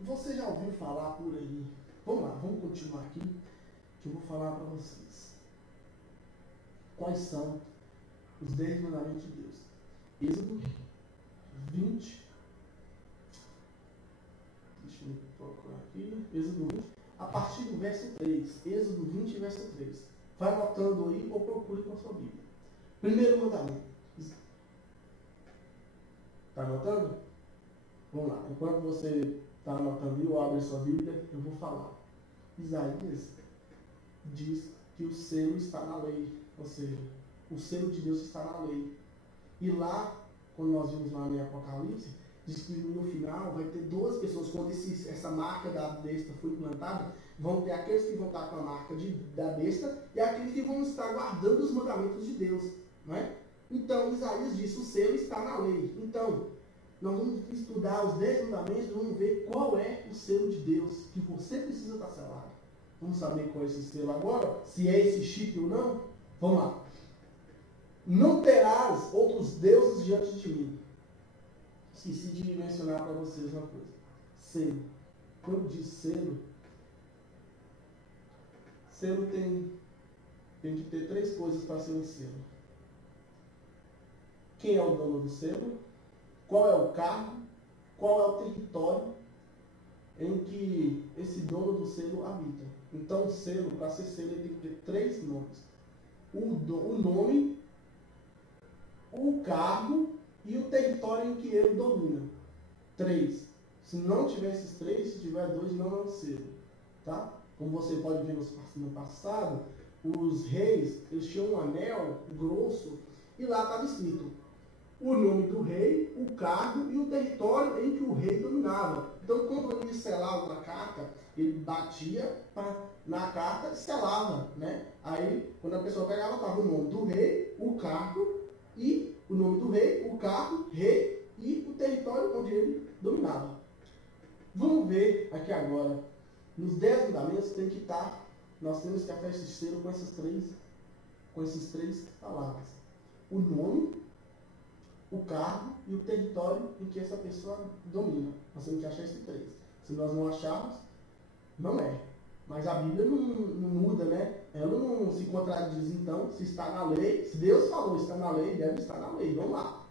Você já ouviu falar por aí? Vamos lá, vamos continuar aqui, que eu vou falar para vocês. Quais são os 10 mandamentos de Deus? Êxodo 20. Deixa eu procurar aqui. Êxodo 20. A partir do verso 3. Êxodo 20, verso 3. Vai anotando aí ou procure com a sua Bíblia. Primeiro mandamento. Está anotando? Vamos lá. Enquanto você está anotando aí ou abre a sua Bíblia, eu vou falar. Isaías diz que o selo está na lei. Ou seja, o selo de Deus está na lei. E lá, quando nós vimos lá em Apocalipse, diz que no final vai ter 2 pessoas, quando essa marca da besta foi implantada, vão ter aqueles que vão estar com a marca da besta e aqueles que vão estar guardando os mandamentos de Deus. Não é? Então, Isaías diz, o selo está na lei. Então, nós vamos estudar os 10 mandamentos e vamos ver qual é o selo de Deus, que você precisa estar selado. Vamos saber qual é esse selo agora? Se é esse chip ou não? Vamos lá. Não terás outros deuses diante de mim. Esqueci de mencionar para vocês uma coisa. Selo. Quando diz selo, selo tem que ter 3 coisas para ser um selo. Quem é o dono do selo? Qual é o cargo? Qual é o território? em que esse dono do selo habita. Então o selo, para ser selo, ele tem que ter 3 nomes. O nome, o cargo e o território em que ele domina. 3. Se não tiver esses 3, se tiver 2, não é um selo. Tá? Como você pode ver no passado, os reis, eles tinham um anel grosso e lá estava escrito o nome do rei, o cargo e o território em que o rei dominava. Então, quando ele selava uma carta, ele batia na carta e selava, né? Aí, quando a pessoa pegava, estava o nome do rei, o cargo e o nome do rei, o cargo, rei e o território onde ele dominava. Vamos ver aqui agora. Nos 10 mandamentos tem que estar, nós temos que achar esse selo com essas três palavras. O nome, o cargo e o território em que essa pessoa domina. Nós temos que achar esses 3. Se nós não acharmos, não é. Mas a Bíblia não muda, né? Ela não se contradiz, então, se está na lei. Se Deus falou está na lei, deve estar na lei. Vamos lá.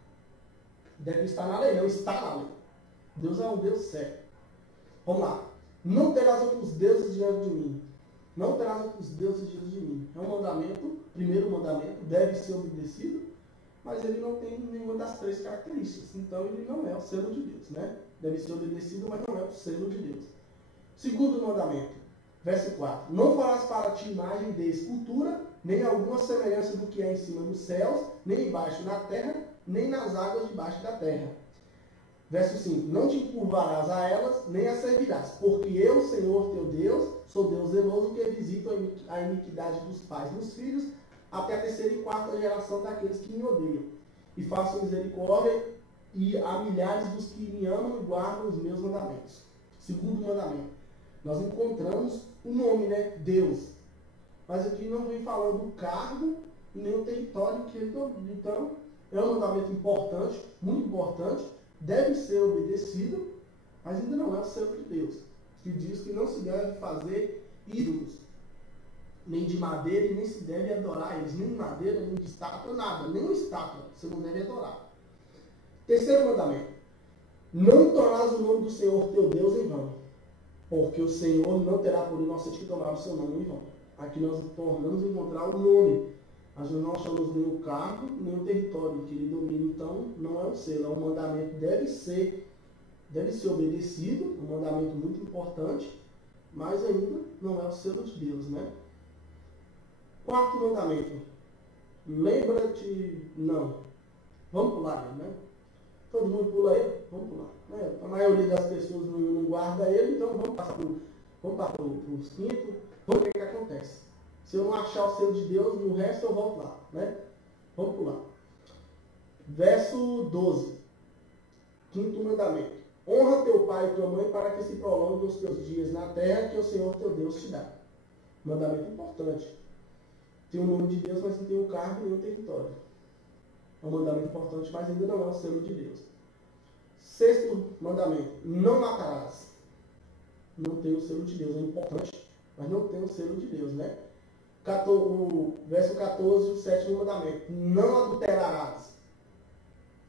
Deve estar na lei, não está na lei. Deus é um Deus certo. Vamos lá. Não terás outros deuses diante de mim. Não terás outros deuses diante de mim. É um mandamento, primeiro mandamento, deve ser obedecido, mas ele não tem nenhuma das 3 características. Então ele não é o selo de Deus, né? Deve ser obedecido, mas não é o selo de Deus. Segundo mandamento, verso 4. Não farás para ti imagem de escultura, nem alguma semelhança do que é em cima dos céus, nem embaixo na terra, nem nas águas debaixo da terra. Verso 5. Não te encurvarás a elas, nem as servirás, porque eu, Senhor teu Deus, sou Deus zeloso, que visito a iniquidade dos pais nos filhos, até a 3ª e 4ª geração daqueles que me odeiam. E faço misericórdia a milhares dos que me amam e guardam os meus mandamentos. Segundo mandamento. Nós encontramos o nome, né? Deus. Mas aqui não vem falando do cargo e nem o território que ele domina. Então, é um mandamento importante, muito importante, deve ser obedecido, mas ainda não é o selo de Deus, que diz que não se deve fazer ídolos, nem de madeira, e nem se deve adorar eles, nem de madeira, nem de estátua, nada, nem uma estátua, você não deve adorar. Terceiro mandamento, não tornarás o nome do Senhor teu Deus em vão, porque o Senhor não terá por inocente que tomar o seu nome em vão. Aqui nós tornamos a encontrar o nome, mas nós não achamos nem o cargo, nem o território que ele domina, então não é um selo, é um mandamento, deve ser obedecido, um mandamento muito importante, mas ainda não é o selo de Deus, né? Quarto mandamento, lembra-te, não. Vamos pular ele, né? Todo mundo pula ele? Vamos pular. Né? A maioria das pessoas não guarda ele, então vamos passar para os quintos, vamos ver o que acontece. Se eu não achar o selo de Deus, no resto eu volto lá, né? Vamos pular. Verso 12. Quinto mandamento. Honra teu pai e tua mãe para que se prolonguem os teus dias na terra que o Senhor teu Deus te dá. Mandamento importante. Tem o nome de Deus, mas não tem o cargo nem o território. É um mandamento importante, mas ainda não é o selo de Deus. Sexto mandamento. Não matarás. Não tem o selo de Deus. É importante, mas não tem o selo de Deus, né? O verso 14, o sétimo mandamento. Não adulterarás.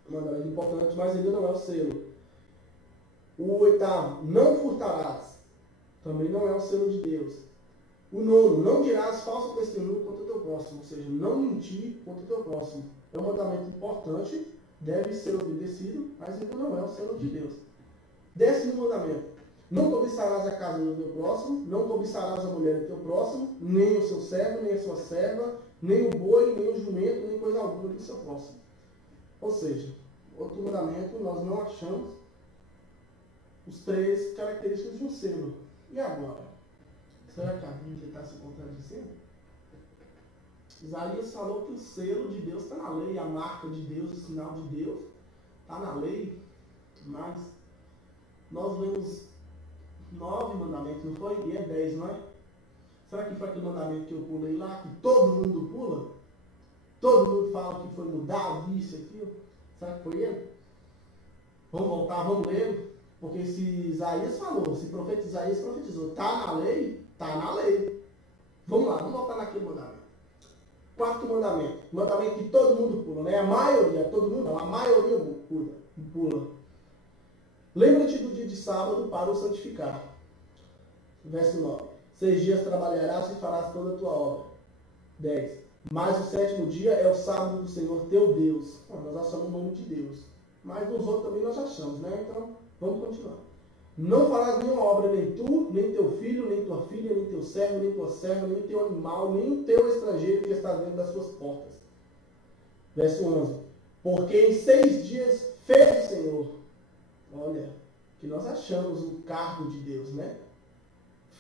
Mandamento importante, mas ainda não é o selo. O oitavo, não furtarás. Também não é o selo de Deus. O nono, não dirás falso testemunho contra o teu próximo. Ou seja, não mentir contra o teu próximo. É um mandamento importante, deve ser obedecido, mas ainda não é o selo de Deus. 10º mandamento. Não cobiçarás a casa do teu próximo, não cobiçarás a mulher do teu próximo, nem o seu servo, nem a sua serva, nem o boi, nem o jumento, nem coisa alguma do seu próximo. Ou seja, outro mandamento, nós não achamos os 3 características de um selo. E agora? Será que a Bíblia está se contradizendo? Isaías falou que o selo de Deus está na lei, a marca de Deus, o sinal de Deus está na lei, mas nós lemos 9 mandamentos, não foi? E é 10, não é? Será que foi aquele mandamento que eu pulei lá, que todo mundo pula? Todo mundo fala que foi mudado, isso, aquilo. Será que foi ele? Vamos voltar, vamos ler. Porque se Isaías falou, se o profeta Isaías profetizou, está na lei, está na lei. Vamos lá, vamos voltar naquele mandamento. 4º mandamento. Mandamento que todo mundo pula, né? A maioria, todo mundo não, a maioria pula. Lembra-te do dia de sábado para o santificar. Verso 9. 6 dias trabalharás e farás toda a tua obra. 10. Mas o sétimo dia é o sábado do Senhor teu Deus. Nós achamos o nome de Deus. Mas nos outros também nós achamos, né? Então, vamos continuar. Não farás nenhuma obra, nem tu, nem teu filho, nem tua filha, nem teu servo, nem tua serva, nem teu animal, nem o teu estrangeiro que está dentro das suas portas. Verso 11. Porque em 6 dias fez o Senhor. Olha, que nós achamos o cargo de Deus, né?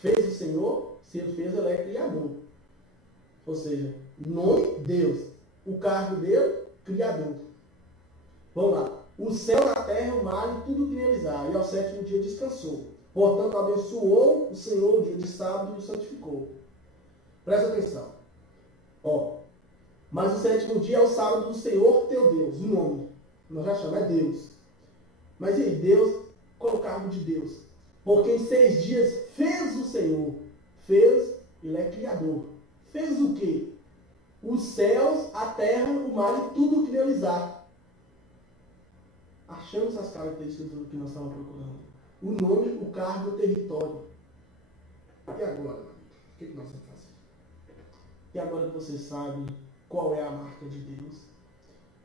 Fez o Senhor, se ele fez, ele é criador. Ou seja, nome Deus. O cargo dele, criador. Vamos lá. O céu, a terra, o mar e tudo que neles há. E ao sétimo dia descansou. Portanto, abençoou o Senhor o dia de sábado e o santificou. Presta atenção. Mas o sétimo dia é o sábado do Senhor teu Deus. O nome. Nós já chamamos, é Deus. Mas e aí, Deus, qual é o cargo de Deus? Porque em 6 dias fez o Senhor. Fez, ele é criador. Fez o quê? Os céus, a terra, o mar e tudo que neles há. Achamos as características do que nós estávamos procurando. O nome, o cargo, o território. E agora, o que nós vamos fazer? E agora que você sabe qual é a marca de Deus,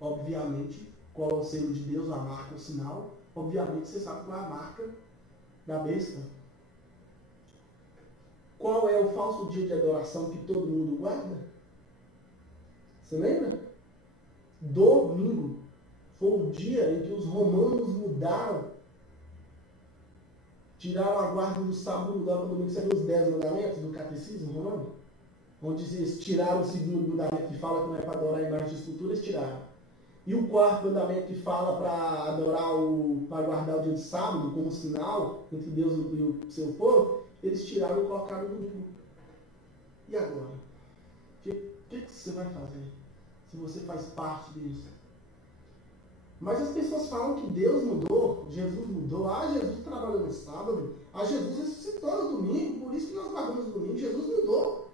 obviamente, qual é o selo de Deus, a marca, o sinal, obviamente você sabe qual é a marca da besta. Qual é o falso dia de adoração que todo mundo guarda? Você lembra? Domingo. Foi o dia em que os romanos mudaram, tiraram a guarda do sábado, mudaram para o domingo. Você viu os 10 mandamentos do catecismo romano? Onde eles tiraram o segundo mandamento que fala que não é para adorar imagem de escultura, eles tiraram. E o quarto mandamento que fala para adorar, para guardar o dia de sábado como sinal entre Deus e o seu povo, eles tiraram e colocaram no domingo. E agora? O que você vai fazer se você faz parte disso? Mas as pessoas falam que Deus mudou, Jesus mudou. Jesus trabalhou no sábado. Jesus ressuscitou no domingo, por isso que nós guardamos no domingo. Jesus mudou.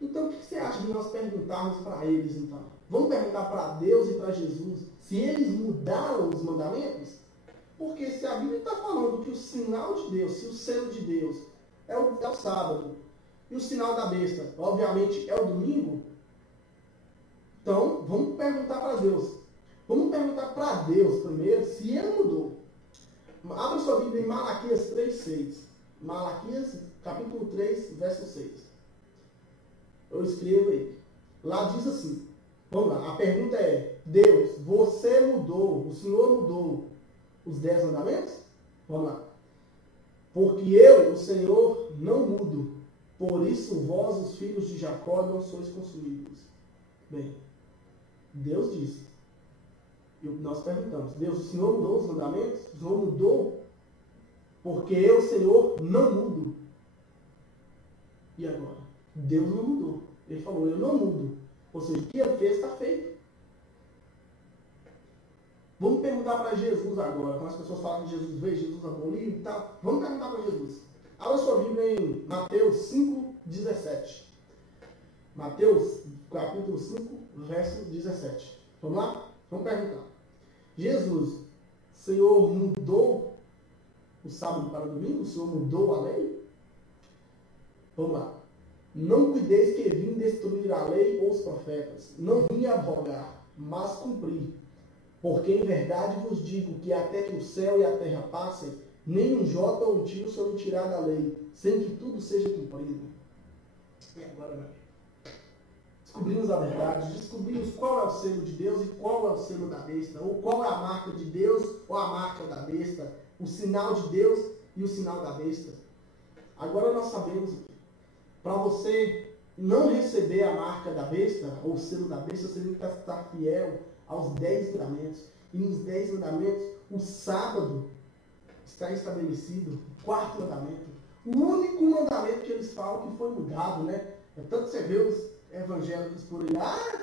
Então, o que você acha de nós perguntarmos para eles, então? Vamos perguntar para Deus e para Jesus se eles mudaram os mandamentos? Porque se a Bíblia está falando que o sinal de Deus, se o selo de Deus é o sábado, e o sinal da besta, obviamente, é o domingo, então, vamos perguntar para Deus. Vamos perguntar para Deus primeiro se ele mudou. Abra sua Bíblia em Malaquias 3:6. Malaquias, capítulo 3, verso 6. Eu escrevo aí. Lá diz assim. Vamos lá. A pergunta é: Deus, você mudou, o Senhor mudou os 10 mandamentos? Vamos lá. Porque eu, o Senhor, não mudo. Por isso vós, os filhos de Jacó, não sois consumidos. Bem, Deus disse. E nós perguntamos, Deus, o Senhor mudou os mandamentos? O Senhor mudou? Porque eu, Senhor, não mudo. E agora? Deus não mudou. Ele falou, eu não mudo. Ou seja, o que ele fez está feito. Vamos perguntar para Jesus agora. Quando as pessoas falam que Jesus veio, Jesus aboliu e tal. Vamos perguntar para Jesus. Abra sua Bíblia em Mateus 5:17. Mateus, capítulo 5, verso 17. Vamos lá? Vamos perguntar. Jesus, o Senhor mudou o sábado para o domingo? O Senhor mudou a lei? Vamos lá. Não cuideis que vim destruir a lei ou os profetas. Não vim abrogar, mas cumprir. Porque em verdade vos digo que até que o céu e a terra passem, nem um jota ou um tio serão tirar da lei, sem que tudo seja cumprido. E agora, meu amigo? Descobrimos a verdade, descobrimos qual é o selo de Deus e qual é o selo da besta, ou qual é a marca de Deus ou a marca da besta, o sinal de Deus e o sinal da besta. Agora nós sabemos, para você não receber a marca da besta, ou o selo da besta, você tem que estar fiel aos 10 mandamentos. E nos 10 mandamentos, o sábado está estabelecido, o 4º mandamento. O único mandamento que eles falam que foi mudado, né? É tanto você vê os evangélicos por aí,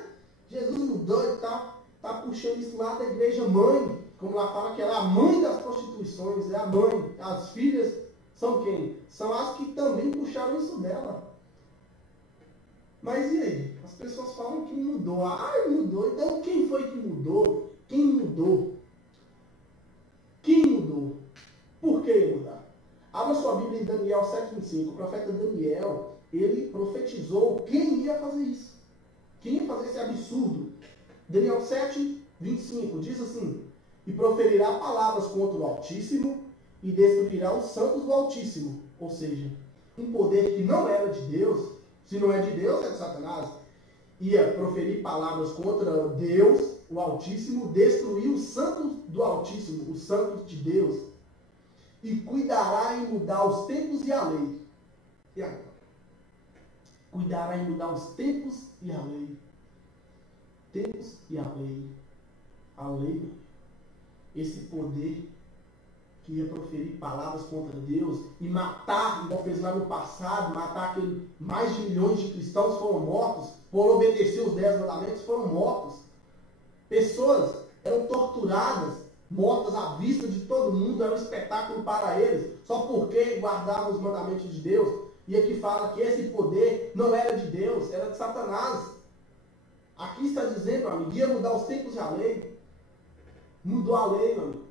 Jesus mudou e tal, tá puxando isso lá da igreja mãe, como lá fala que ela é a mãe das prostituições, é a mãe, as filhas são quem? São as que também puxaram isso dela. Mas e aí? As pessoas falam que mudou, mudou, então quem foi que mudou? Quem mudou? Quem mudou? Abra sua Bíblia em Daniel 7,25. O profeta Daniel, ele profetizou quem ia fazer isso. Quem ia fazer esse absurdo. Daniel 7,25 diz assim: e proferirá palavras contra o Altíssimo e destruirá os santos do Altíssimo. Ou seja, um poder que não era de Deus, se não é de Deus, é de Satanás, ia proferir palavras contra Deus, o Altíssimo, destruir os santos do Altíssimo, os santos de Deus, e cuidará em mudar os tempos e a lei. E agora? Cuidará em mudar os tempos e a lei. Tempos e a lei. A lei, esse poder que ia proferir palavras contra Deus e matar, igual fez lá no passado, matar mais de milhões de cristãos foram mortos, por obedecer os 10 mandamentos, foram mortos. Pessoas eram torturadas, mortas à vista de todo mundo, era um espetáculo para eles, só porque guardavam os mandamentos de Deus. E aqui fala que esse poder não era de Deus, era de Satanás. Aqui está dizendo, meu amigo, ia mudar os tempos e a lei. Mudou a lei, meu amigo.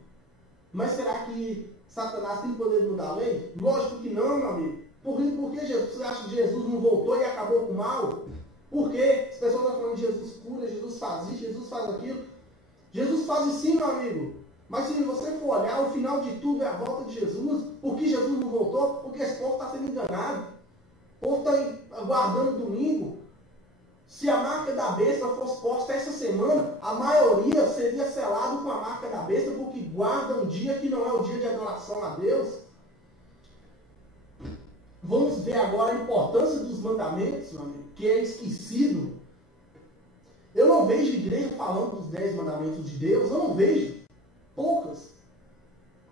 Mas será que Satanás tem poder de mudar a lei? Lógico que não, meu amigo. Por que Jesus, você acha que Jesus não voltou e acabou com o mal? Por quê? As pessoas estão falando que Jesus cura, Jesus faz isso, Jesus faz aquilo. Jesus faz sim, meu amigo. Mas se você for olhar, o final de tudo é a volta de Jesus. Por que Jesus não voltou? Porque esse povo está sendo enganado. O povo está aguardando o domingo. Se a marca da besta fosse posta essa semana, a maioria seria selado com a marca da besta, porque guarda um dia que não é o dia de adoração a Deus. Vamos ver agora a importância dos mandamentos, meu amigo, que é esquecido. Eu não vejo igreja falando dos 10 mandamentos de Deus, eu não vejo. Poucas.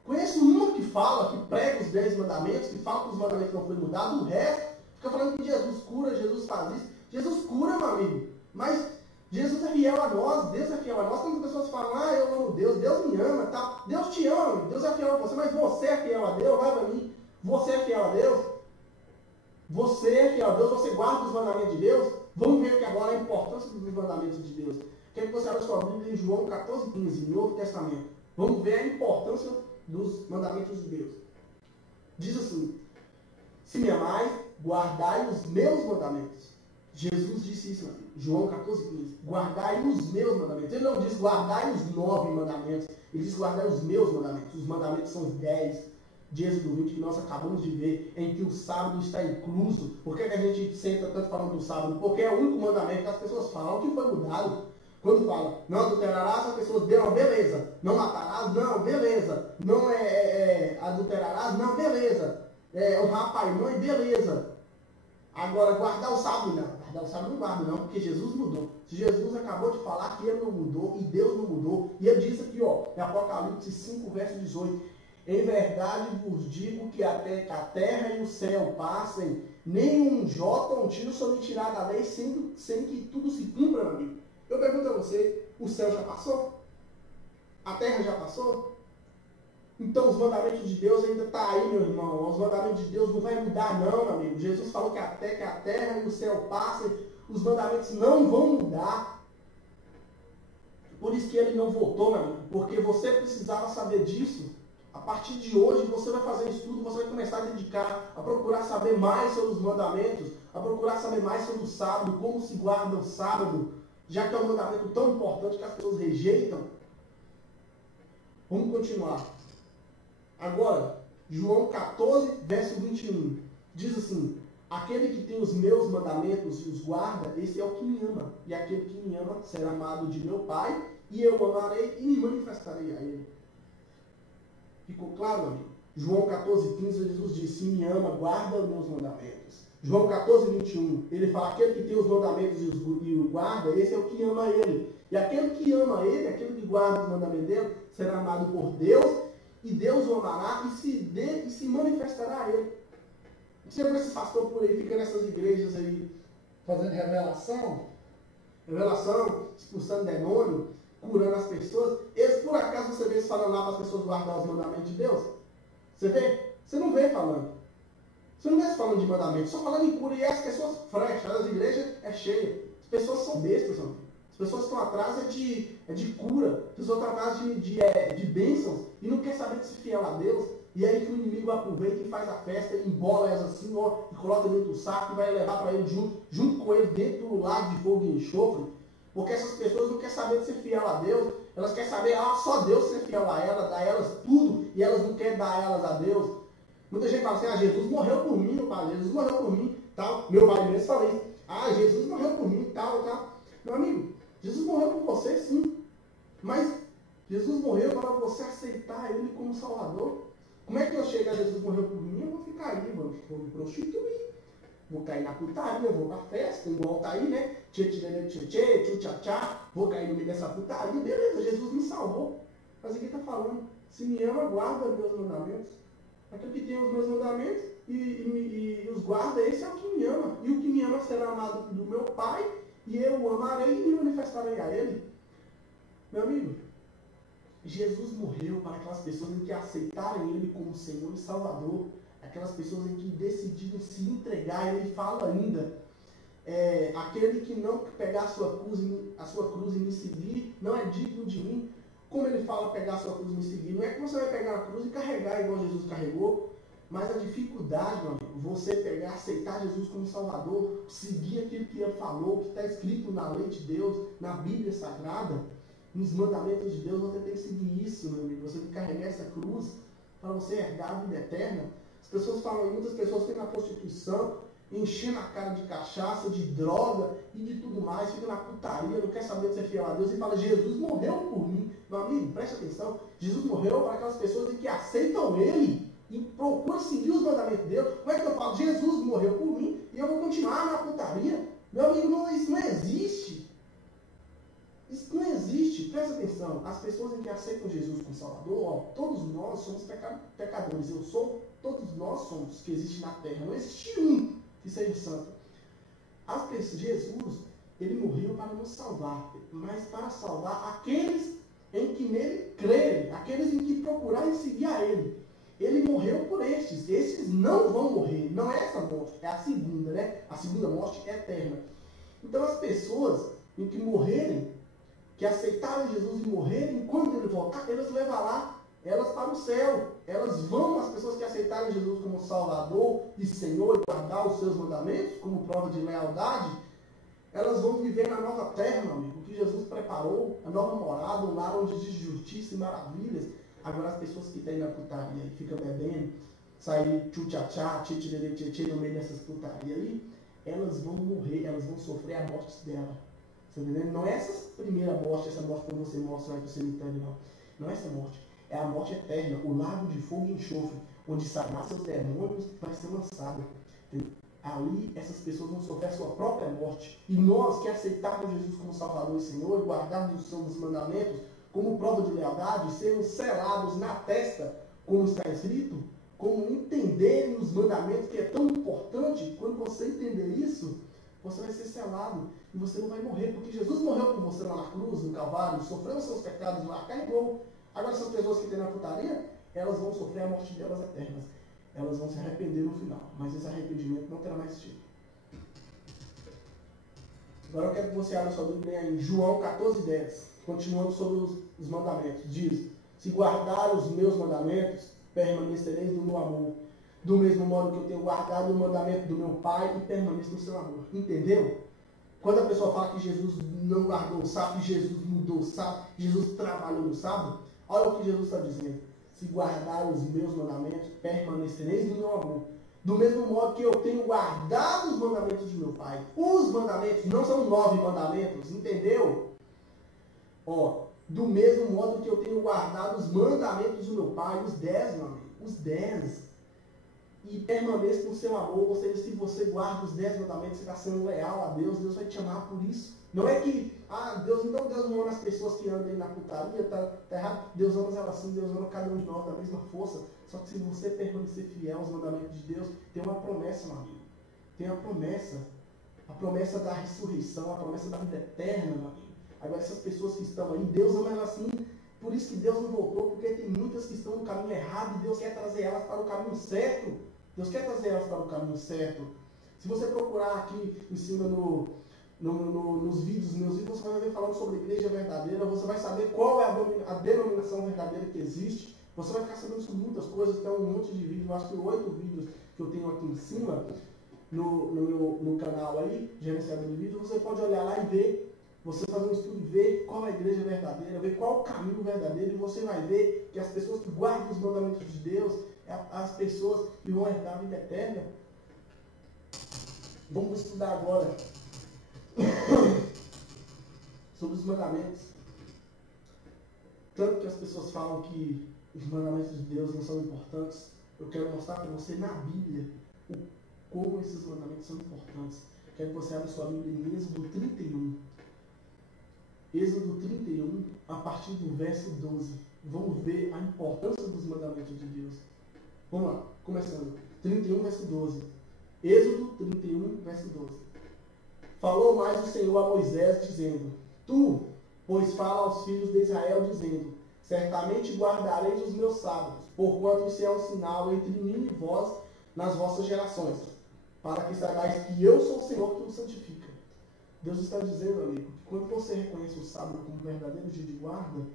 Conheço uma que fala, que prega os 10 mandamentos, que fala que os mandamentos não foram mudados, o resto fica falando que Jesus cura, Jesus faz isso. Jesus cura, meu amigo, mas Jesus é fiel a nós, Deus é fiel a nós. Quando as pessoas falam, eu amo Deus, Deus me ama, tá? Deus te ama, Deus é fiel a você, mas você é fiel a Deus, vai para mim, você é fiel a Deus? Você é fiel a Deus, você guarda os mandamentos de Deus? Vamos ver aqui agora a importância dos mandamentos de Deus. Quero que você abra sua Bíblia em João 14,15, Novo Testamento. Vamos ver a importância dos mandamentos de Deus. Diz assim: se me amais, guardai os meus mandamentos. Jesus disse isso, João 14,15. Guardai os meus mandamentos. Ele não diz guardai os 9 mandamentos. Ele diz guardai os meus mandamentos. Os mandamentos são os 10 de Êxodo 20 que nós acabamos de ver, em que o sábado está incluso. Por que a gente senta tanto falando do sábado? Porque é o único mandamento que as pessoas falam que foi mudado. Quando fala, não adulterarás, as pessoas dão, beleza. Não matarás, não, beleza. Não adulterarás, não, beleza. Honrar pai e mãe, beleza. Agora, guardar o sábado, não. Guardar o sábado não guarda, não, porque Jesus mudou. Se Jesus acabou de falar que ele não mudou e Deus não mudou, e ele diz aqui, em Apocalipse 5, verso 18, em verdade vos digo que até que a terra e o céu passem, nem um jota ou um tiro sobre tirar da lei, sem que tudo se cumpra, meu amigo. Eu pergunto a você, o céu já passou? A terra já passou? Então os mandamentos de Deus ainda estão aí, meu irmão. Os mandamentos de Deus não vai mudar não, meu amigo. Jesus falou que até que a terra e o céu passem, os mandamentos não vão mudar. Por isso que ele não voltou, meu amigo. Porque você precisava saber disso. A partir de hoje você vai fazer estudo, você vai começar a dedicar, a procurar saber mais sobre os mandamentos, a procurar saber mais sobre o sábado, como se guarda o sábado, já que é um mandamento tão importante que as pessoas rejeitam. Vamos continuar. Agora, João 14, verso 21, diz assim: aquele que tem os meus mandamentos e os guarda, esse é o que me ama. E aquele que me ama será amado de meu Pai, e eu amarei e me manifestarei a ele. Ficou claro, amigo? João 14, 15, Jesus diz: se me ama, guarda os meus mandamentos. João 14, 21, ele fala: aquele que tem os mandamentos e o guarda, esse é o que ama ele. E aquele que ama ele, aquele que guarda os mandamentos dele, será amado por Deus, e Deus o amará e se manifestará a ele. Você vê esse pastor por aí, fica nessas igrejas aí, fazendo revelação, expulsando demônio, curando as pessoas. Eles, por acaso, você vê eles falando lá para as pessoas guardar os mandamentos de Deus? Você vê? Você não vê falando. Você não vê eles falando de mandamentos, só falando em cura. E as pessoas frecham, as igrejas é cheia. As pessoas são bestas, amigo. As pessoas estão atrás de cura. As pessoas estão atrás de bênçãos e não quer saber de ser fiel a Deus. E aí que o inimigo aproveita e faz a festa, e embola elas assim, ó, e coloca dentro do saco e vai levar para ele junto com ele dentro do lago de fogo e enxofre. Porque essas pessoas não querem saber de ser fiel a Deus, elas querem saber, só Deus ser fiel a elas, dar a elas tudo, e elas não querem dar a elas a Deus. Muita gente fala assim, Jesus morreu por mim, meu pai, Jesus morreu por mim, tal. Meu pai mesmo fala isso, Jesus morreu por mim, tal. Meu amigo, Jesus morreu por você, sim, mas Jesus morreu para você aceitar Ele como Salvador. Como é que eu chego a Jesus morreu por mim? Eu vou ficar aí, vou me prostituir, vou cair na putaria, vou pra festa, igual tá aí, né? Vou cair no meio dessa putaria, beleza, Jesus me salvou. Mas aqui está falando, se me ama, guarda os meus mandamentos. Aquele que tem os meus mandamentos e os guarda, esse é o que me ama. E o que me ama será amado do meu Pai, e eu o amarei e me manifestarei a Ele. Meu amigo, Jesus morreu para aquelas pessoas em que aceitarem Ele como Senhor e Salvador. Aquelas pessoas em que decidiram se entregar. Ele fala ainda, aquele que não pegar a sua cruz e me seguir, não é digno de mim. Como ele fala pegar a sua cruz e me seguir? Não é que você vai pegar a cruz e carregar igual Jesus carregou, mas a dificuldade, meu amigo, você pegar, aceitar Jesus como Salvador, seguir aquilo que ele falou, que está escrito na lei de Deus, na Bíblia Sagrada, nos mandamentos de Deus, você tem que seguir isso, meu amigo. Você tem que carregar essa cruz para você herdar a vida eterna. As pessoas falam, muitas pessoas ficam na prostituição, enchendo a cara de cachaça, de droga e de tudo mais, fica na putaria, não quer saber de ser fiel a Deus e fala, Jesus morreu por mim. Meu amigo, preste atenção, Jesus morreu para aquelas pessoas que aceitam Ele e procuram seguir os mandamentos de Deus. Como é que eu falo, Jesus morreu por mim e eu vou continuar na putaria? Meu amigo, isso não existe. Isso não existe. Presta atenção, as pessoas em que aceitam Jesus como Salvador, todos nós somos pecadores. Todos nós somos, que existe na terra. Não existe um que seja santo. Jesus, ele morreu para nos salvar, mas para salvar aqueles em que nele crerem, aqueles em que procurarem seguir a ele. Ele morreu por estes não vão morrer, não é essa morte, é a segunda, né? A segunda morte é eterna. Então as pessoas em que morrerem, que aceitarem Jesus e morrerem, quando ele voltar, eles levará elas para o céu. Elas vão, as pessoas que aceitarem Jesus como Salvador e Senhor e guardar os seus mandamentos como prova de lealdade, elas vão viver na nova terra, meu amigo, que Jesus preparou, a nova morada, um lar onde existe justiça e maravilhas. Agora as pessoas que estão na putaria e ficam bebendo, sair tchutchá, tchê no meio dessas putarias aí, elas vão morrer, elas vão sofrer a morte dela. Você tá entendendo? Não é essa primeira morte, essa morte que você mostra aí pro cemitério, não. Não é essa morte. É a morte eterna, o lago de fogo e enxofre, onde Satanás e seus demônios vai ser lançado. Ali, essas pessoas vão sofrer a sua própria morte. E nós que aceitarmos Jesus como Salvador e Senhor, e guardarmos os seus mandamentos como prova de lealdade, sermos selados na testa, como está escrito, como entenderem os mandamentos, que é tão importante. Quando você entender isso, você vai ser selado. E você não vai morrer, porque Jesus morreu por você lá na cruz, no Calvário, sofreu os seus pecados lá, carregou. Agora, essas pessoas que têm na putaria, elas vão sofrer a morte delas eternas. Elas vão se arrepender no final, mas esse arrependimento não terá mais fim. Agora eu quero que você abra sua Bíblia em João 14:10, continuando sobre os mandamentos. Diz, se guardar os meus mandamentos, permanecereis no meu amor. Do mesmo modo que eu tenho guardado o mandamento do meu Pai e permaneço no seu amor. Entendeu? Quando a pessoa fala que Jesus não guardou o sábado, que Jesus mudou o sábado, que Jesus trabalhou no sábado, olha o que Jesus está dizendo. Se guardar os meus mandamentos, permanecereis no meu amor. Do mesmo modo que eu tenho guardado os mandamentos de meu Pai. Os mandamentos não são 9 mandamentos, entendeu? Do mesmo modo que eu tenho guardado os mandamentos do meu Pai, os 10, meu amigo, os 10. E permaneça no seu amor, ou seja, se você guarda os 10 mandamentos, você está sendo leal a Deus, Deus vai te amar por isso. Não é que, Deus não ama as pessoas que andam aí na putaria, tá errado. Deus ama elas assim, Deus ama cada um de nós da mesma força. Só que se você permanecer fiel aos mandamentos de Deus, tem uma promessa, meu amigo. Tem uma promessa. A promessa da ressurreição, a promessa da vida eterna, meu amigo. Agora, essas pessoas que estão aí, Deus ama elas assim. Por isso que Deus não voltou, porque tem muitas que estão no caminho errado e Deus quer trazer elas para o caminho certo. Deus quer trazer elas para o caminho certo. Se você procurar aqui em cima nos vídeos, meus vídeos, você vai ver falando sobre a igreja verdadeira, você vai saber qual é a denominação verdadeira que existe, Você vai ficar sabendo sobre muitas coisas, tem um monte de vídeos, eu acho que 8 vídeos que eu tenho aqui em cima, no canal aí, gerenciador de vídeo, você pode olhar lá e ver, você fazer um estudo e ver qual é a igreja verdadeira, ver qual é o caminho verdadeiro, e você vai ver que as pessoas que guardam os mandamentos de Deus, as pessoas que vão herdar a vida eterna. Vamos estudar agora sobre os mandamentos. Tanto que as pessoas falam que os mandamentos de Deus não são importantes, eu quero mostrar para você na Bíblia como esses mandamentos são importantes. Quero que você abra sua Bíblia em Êxodo 31. Êxodo 31, a partir do verso 12. Vamos ver a importância dos mandamentos de Deus. Vamos lá, começando. 31, verso 12. Êxodo 31, verso 12. Falou mais o Senhor a Moisés, dizendo: Tu, pois fala aos filhos de Israel, dizendo: Certamente guardareis os meus sábados, porquanto isso é um sinal entre mim e vós nas vossas gerações, para que saibais que eu sou o Senhor que os santifica. Deus está dizendo, amigo, que quando você reconhece o sábado como verdadeiro dia de guarda,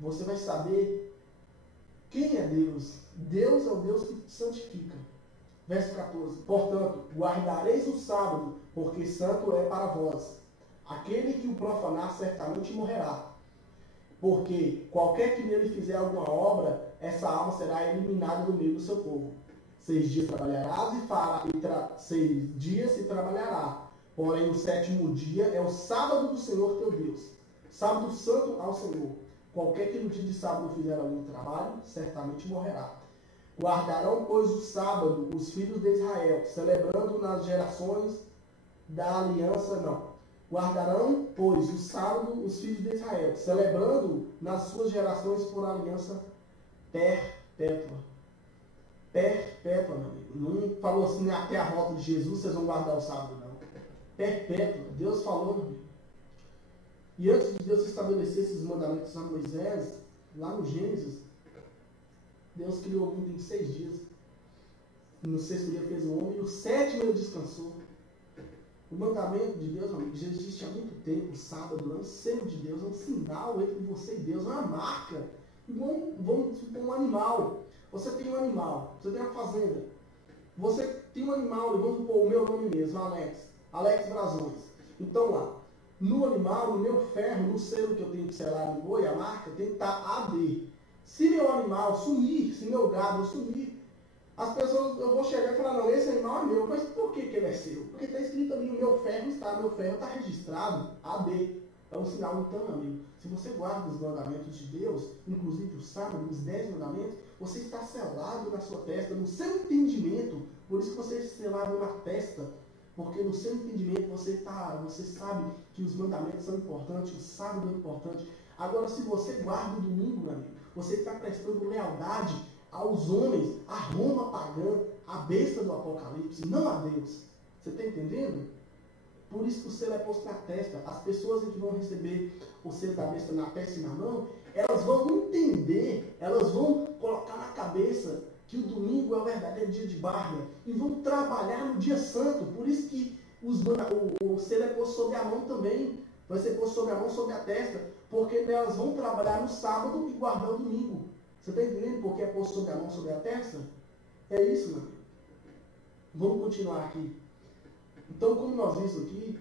você vai saber quem é Deus. Deus é o Deus que te santifica. Verso 14. Portanto, guardareis o sábado, porque santo é para vós. Aquele que o profanar certamente morrerá. Porque qualquer que nele fizer alguma obra, essa alma será eliminada do meio do seu povo. 6 dias trabalharás e 6 dias se trabalhará. Porém, o 7º dia é o sábado do Senhor teu Deus. Sábado santo ao Senhor. Qualquer que no dia de sábado fizer algum trabalho, certamente morrerá. Guardarão, pois, o sábado os filhos de Israel, celebrando nas gerações da aliança, Guardarão, pois, o sábado os filhos de Israel, celebrando nas suas gerações por aliança perpétua. Perpétua, meu amigo. Não falou assim, até a volta de Jesus vocês vão guardar o sábado, não. Perpétua. Deus falou, meu amigo. E antes de Deus estabelecer esses mandamentos a Moisés, lá no Gênesis, Deus criou o mundo em 6 dias. No 6º dia fez o homem e o 7º ele descansou. O mandamento de Deus, amigo, já existe há muito tempo. O sábado é um selo de Deus, é um sinal entre você e Deus, é uma marca. Vamos supor um animal. Você tem um animal, você tem uma fazenda. Você tem um animal, vamos supor o meu nome mesmo, Alex Brazões. Então lá, no animal, no meu ferro, no selo que eu tenho que selar no boi, a marca, tem que estar AD. Se meu animal sumir, se meu gado sumir, as pessoas, eu vou chegar e falar, não, esse animal é meu. Mas por que ele é seu? Porque está escrito ali, o meu ferro está registrado AD. É um sinal, então, amigo, se você guarda os mandamentos de Deus, inclusive o sábado, os 10 mandamentos, você está selado na sua testa, no seu entendimento. Por isso que você é selado na testa. Porque no seu entendimento você sabe que os mandamentos são importantes, o sábado é importante. Agora, se você guarda o domingo, meu amigo, você está prestando lealdade aos homens, à Roma pagã, à besta do Apocalipse, não a Deus. Você está entendendo? Por isso que o selo é posto na testa. As pessoas que vão receber o selo da besta na testa e na mão, elas vão entender, elas vão colocar na cabeça que o domingo é o verdadeiro dia de guarda e vão trabalhar no dia santo. Por isso que o selo é posto sobre a mão também. Vai ser posto sobre a mão, sobre a testa, porque elas vão trabalhar no sábado e guardar o domingo. Você está entendendo por que é posto sobre a mão, sobre a testa? É isso, meu amigo. Vamos continuar aqui. Então, como nós vimos aqui,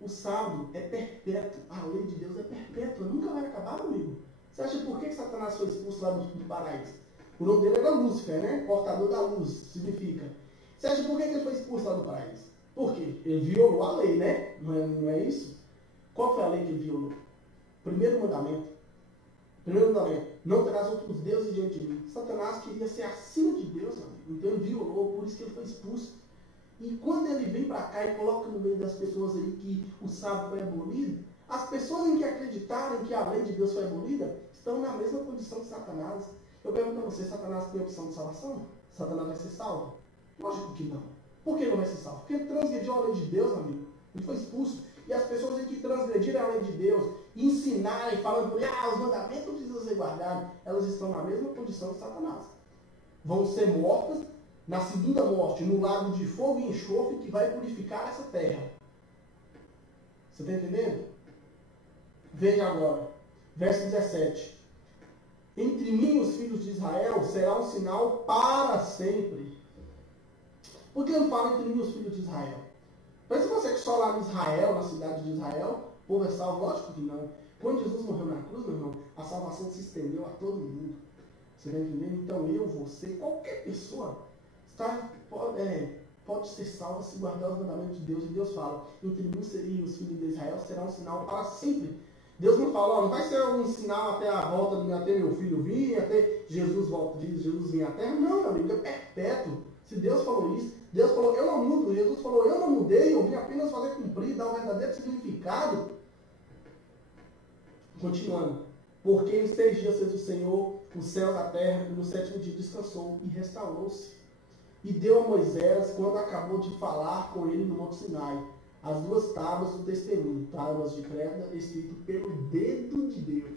o sábado é perpétuo. A lei de Deus é perpétua. Nunca vai acabar, meu amigo. Você acha por que Satanás foi expulso lá do paraíso? O nome dele era Lúcifer, né? Portador da luz, significa. Você acha por que ele foi expulso lá do paraíso? Por quê? Ele violou a lei, né? Não é isso? Qual foi a lei que ele violou? Primeiro mandamento. Não terás outros deuses diante de mim. Satanás queria ser acima de Deus, amigo. Então ele violou, por isso que ele foi expulso. E quando ele vem para cá e coloca no meio das pessoas aí que o sábado foi abolido, as pessoas em que acreditarem que a lei de Deus foi abolida, estão na mesma condição que Satanás. Eu pergunto a você, Satanás tem opção de salvação? Satanás vai ser salvo? Lógico que não. Por que não vai ser salvo? Porque ele transgrediu a lei de Deus, amigo. Ele foi expulso. E as pessoas em que transgrediram a lei de Deus, ensinarem, falando por aí, os mandamentos precisam ser guardados, elas estão na mesma condição que Satanás. Vão ser mortas na segunda morte, no lago de fogo e enxofre que vai purificar essa terra. Você está entendendo? Veja agora, verso 17. entre mim e os filhos de Israel será um sinal para sempre. Por que não fala entre mim e os filhos de Israel? Pensa você que só lá em Israel, na cidade de Israel, o povo é salvo? Lógico que não. Quando Jesus morreu na cruz, meu irmão, a salvação se estendeu a todo mundo. Você está entendendo? Então eu, você, qualquer pessoa pode ser salva se guardar os mandamentos de Deus. E Deus fala, entre mim e os filhos de Israel será um sinal para sempre. Deus não fala, não vai ser um sinal até a volta, até meu filho vir, até Jesus volta, Jesus vir à terra. Não, meu amigo, é perpétuo. Se Deus falou isso, Deus falou, eu não mudo. Jesus falou, eu não mudei, eu vim apenas fazer cumprir, dar o verdadeiro significado. Continuando. Porque em 6 dias fez o Senhor o céu e a terra, e no 7º dia descansou e restaurou-se. E deu a Moisés, quando acabou de falar com ele no Monte Sinai, as 2 tábuas do testemunho, tábuas de pedra, escrito pelo dedo de Deus.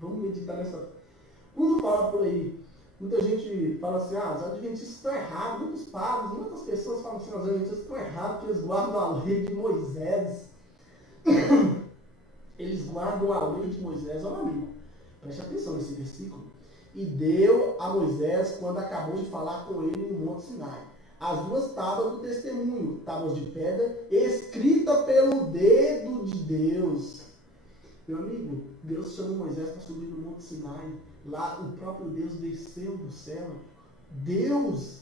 Vamos meditar nessa. Quando fala por aí, muita gente fala assim, os adventistas estão errados, muitos padres, muitas pessoas falam assim, os adventistas estão errados, porque eles guardam a lei de Moisés. Eles guardam a lei de Moisés. Olha, amigo, preste atenção nesse versículo. E deu a Moisés, quando acabou de falar com ele no Monte Sinai, as 2 tábuas do testemunho, tábuas de pedra, escrita pelo dedo de Deus. Meu amigo, Deus chamou Moisés para subir no Monte Sinai. Lá o próprio Deus desceu do céu. Deus,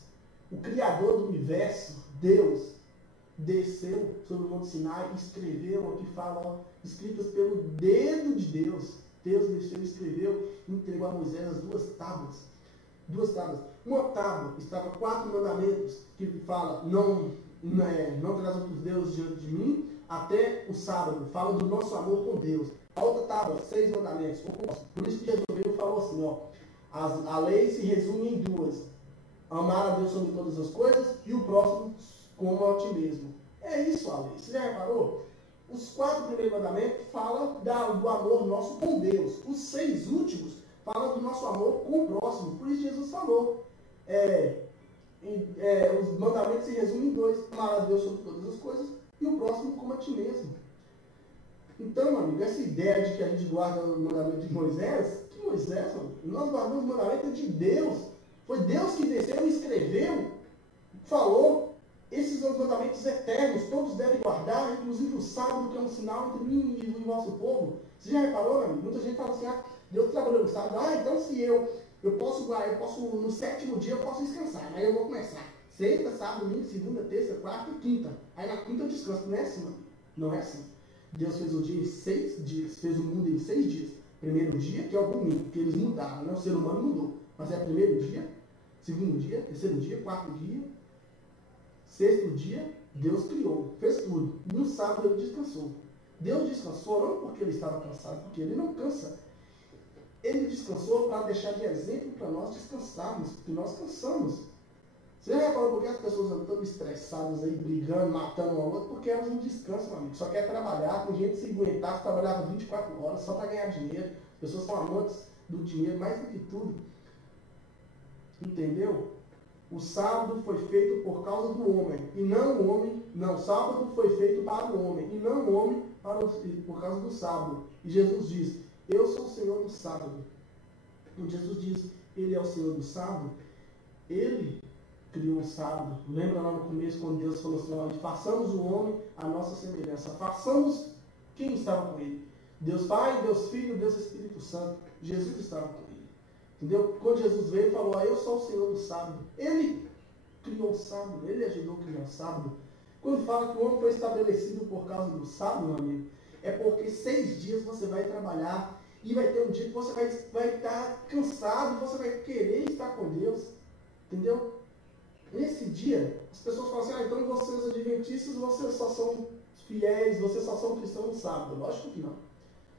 o Criador do universo, Deus, desceu sobre o Monte Sinai e escreveu, aqui fala, escritas pelo dedo de Deus. Deus desceu e escreveu e entregou a Moisés as 2 tábuas. 2 tábuas. Uma tábua estava 4 mandamentos, que fala, não terás outros deuses diante de mim, até o sábado. Fala do nosso amor com Deus. A outra tábua, 6 mandamentos. Por isso que Jesus veio e falou assim, a lei se resume em 2. Amar a Deus sobre todas as coisas e o próximo como a ti mesmo. É isso a lei. Você já reparou? Os 4 primeiros mandamentos falam do amor nosso com Deus. Os 6 últimos falam do nosso amor com o próximo. Por isso Jesus falou. Os mandamentos se resumem em 2. Amar a Deus sobre todas as coisas e o próximo como a ti mesmo. Então, amigo, essa ideia de que a gente guarda o mandamento de Moisés, que Moisés, nós guardamos o mandamento de Deus. Foi Deus que desceu e escreveu, falou. Esses são os mandamentos eternos, todos devem guardar, inclusive o sábado, que é um sinal entre mim e o nosso povo. Você já reparou, meu amigo? Muita gente fala assim, Deus trabalhou no sábado, então se eu posso, no 7º dia eu posso descansar, aí eu vou começar. Sexta, sábado, domingo, segunda, terça, quarta e quinta. Aí na quinta eu descanso. Não é assim, mano. Não é assim. Deus fez o dia em 6 dias, fez o mundo em 6 dias. Primeiro dia, que é o domingo, que eles mudaram, né? O ser humano mudou. Mas é primeiro dia, segundo dia, terceiro dia, quarto dia, 6º dia, Deus criou, fez tudo. E no sábado ele descansou. Deus descansou não porque ele estava cansado, porque ele não cansa. Ele descansou para deixar de exemplo para nós descansarmos, porque nós cansamos. Você já reparou por que as pessoas andam tão estressadas aí, brigando, matando um ao outro? Porque elas não descansam, meu amigo. Só quer trabalhar, com gente se aguentar, trabalhava 24 horas só para ganhar dinheiro. As pessoas são amantes do dinheiro mais do que tudo. Entendeu? O sábado foi feito por causa do homem, e não o homem, não, o sábado foi feito para o homem, e não o homem por causa do sábado. E Jesus diz, eu sou o Senhor do sábado. Quando Jesus diz, ele é o Senhor do sábado, ele criou o sábado. Lembra lá no começo, quando Deus falou assim, façamos o homem à nossa semelhança. Façamos quem estava com ele. Deus Pai, Deus Filho, Deus Espírito Santo. Jesus estava com ele. Entendeu? Quando Jesus veio e falou, eu sou o Senhor do sábado. Ele criou o sábado, ele ajudou a criar o sábado. Quando fala que o homem foi estabelecido por causa do sábado, meu amigo, é porque 6 dias você vai trabalhar e vai ter um dia que você vai estar cansado, você vai querer estar com Deus. Entendeu? Nesse dia, as pessoas falam assim, então vocês adventistas, vocês só são fiéis, vocês só são cristãos no sábado. Lógico que não.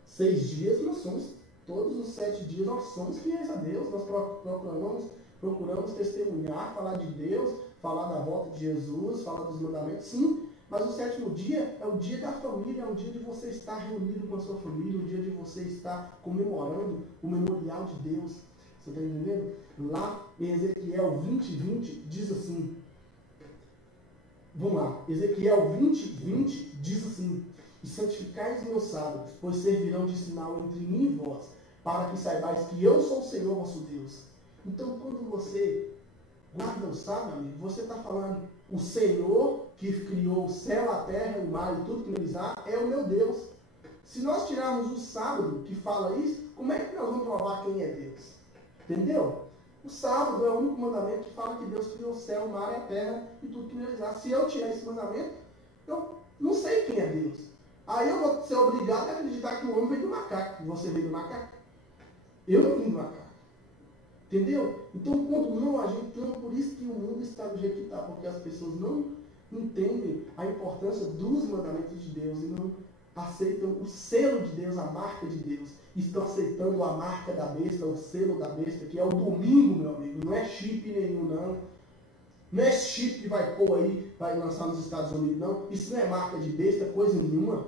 6 dias nós somos. Todos os 7 dias nós somos fiéis a Deus, nós procuramos testemunhar, falar de Deus, falar da volta de Jesus, falar dos mandamentos, sim, mas o 7º dia é o dia da família, é o dia de você estar reunido com a sua família, o dia de você estar comemorando o memorial de Deus. Você está entendendo? Lá em Ezequiel 20:20 diz assim, vamos lá, Ezequiel 20:20 diz assim, e santificai os meus sábados, pois servirão de sinal entre mim e vós, para que saibais que eu sou o Senhor vosso Deus. Então, quando você guarda o sábado, amigo, você está falando, o Senhor que criou o céu, a terra, o mar e tudo que neles há, é o meu Deus. Se nós tirarmos o sábado que fala isso, como é que nós vamos provar quem é Deus? Entendeu? O sábado é o único mandamento que fala que Deus criou o céu, o mar e a terra e tudo que neles há. Se eu tirar esse mandamento, eu não sei quem é Deus. Aí eu vou ser obrigado a acreditar que o homem veio do macaco. Você veio do macaco? Eu não vim do macaco. Entendeu? Então, quando não ajeitamos, por isso que o mundo está do jeito que está, porque as pessoas não entendem a importância dos mandamentos de Deus e não aceitam o selo de Deus, a marca de Deus. Estão aceitando a marca da besta, o selo da besta, que é o domingo, meu amigo. Não é chip nenhum, não. Não é chip que vai pôr aí, vai lançar nos Estados Unidos, não. Isso não é marca de besta, coisa nenhuma.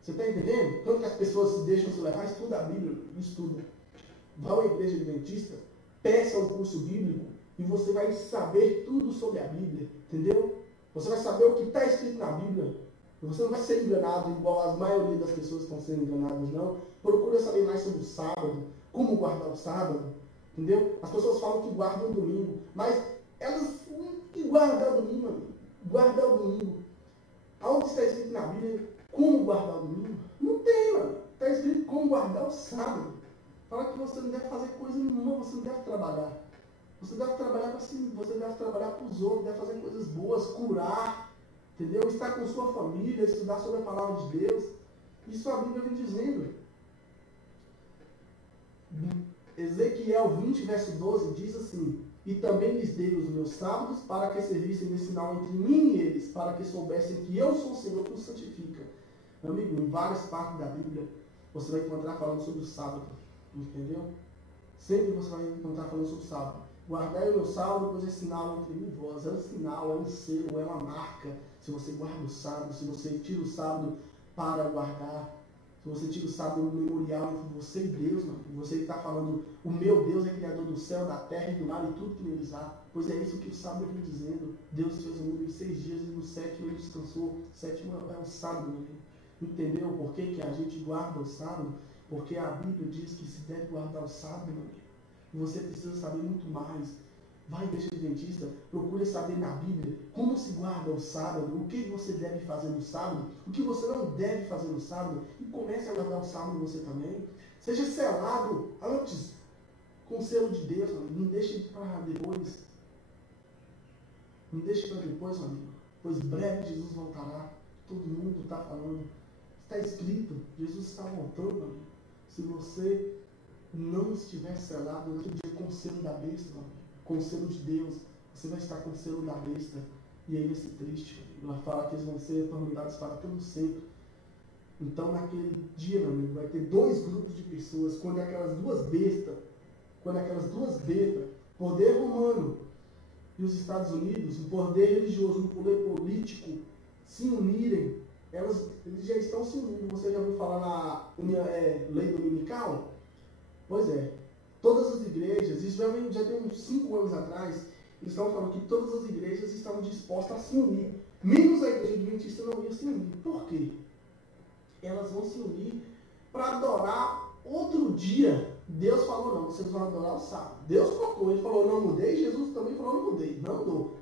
Você está entendendo? Tanto que as pessoas se deixam se levar, estuda a Bíblia, estuda. Vá à igreja adventista, peça um curso bíblico e você vai saber tudo sobre a Bíblia, entendeu? Você vai saber o que está escrito na Bíblia. Você não vai ser enganado igual a maioria das pessoas estão sendo enganadas, não. Procura saber mais sobre o sábado, como guardar o sábado, entendeu? As pessoas falam que guardam o domingo, mas elas que guardam o domingo, amigo. Guardar o domingo. Aonde está escrito na Bíblia como guardar o domingo? Não tem, mano. Está escrito como guardar o sábado. Fala que você não deve fazer coisa nenhuma, você não deve trabalhar. Você deve trabalhar para si, você deve trabalhar para os outros, deve fazer coisas boas, curar, entendeu? Estar com sua família, estudar sobre a palavra de Deus. Isso a Bíblia vem dizendo. Ezequiel 20, verso 12, diz assim: e também lhes dei os meus sábados para que servissem de sinal entre mim e eles, para que soubessem que eu sou o Senhor que os santifica. Meu amigo, em várias partes da Bíblia, você vai encontrar falando sobre o sábado. Entendeu? Sempre você vai encontrar falando sobre o sábado. Guardai o meu sábado, pois é sinal entre mim e vós. É um sinal, é um selo, é uma marca. Se você guarda o sábado, se você tira o sábado para guardar, se você tira o sábado no memorial entre você e Deus, mano, você está falando, o meu Deus é criador do céu, da terra e do mar e tudo que neles há. Pois é isso que o sábado vem dizendo. Deus fez o mundo em 6 dias e no 7º ele descansou. O 7º é o sábado, meu amigo. Entendeu por que a gente guarda o sábado? Porque a Bíblia diz que se deve guardar o sábado, meu amigo. E você precisa saber muito mais. Vai à igreja adventista, procure saber na Bíblia como se guarda o sábado, o que você deve fazer no sábado, o que você não deve fazer no sábado, e comece a guardar o sábado você também. Seja selado antes com o selo de Deus, meu amigo. Não deixe para depois. Não deixe para depois, meu amigo. Pois breve Jesus voltará. Todo mundo está falando. Está escrito, Jesus está voltando, meu amigo. Se você não estiver selado naquele dia com o selo da besta, meu amigo, com o selo de Deus, você vai estar com o selo da besta. E aí vai ser triste. Ela fala que eles vão ser atormentados para todo sempre. Então, naquele dia, meu amigo, vai ter 2 grupos de pessoas. Quando aquelas duas bestas, poder romano e os Estados Unidos, o poder religioso e o poder político, se unirem, eles já estão se unindo. Você já ouviu falar na lei dominical? Pois é. Todas as igrejas, isso já tem uns 5 anos atrás, eles estavam falando que todas as igrejas estavam dispostas a se unir. Menos a igreja adventista não ia se unir. Por quê? Elas vão se unir para adorar outro dia. Deus falou, não, vocês vão adorar o sábado. Deus colocou, ele falou, não mudei. Jesus também falou, não mudei. Não mudou.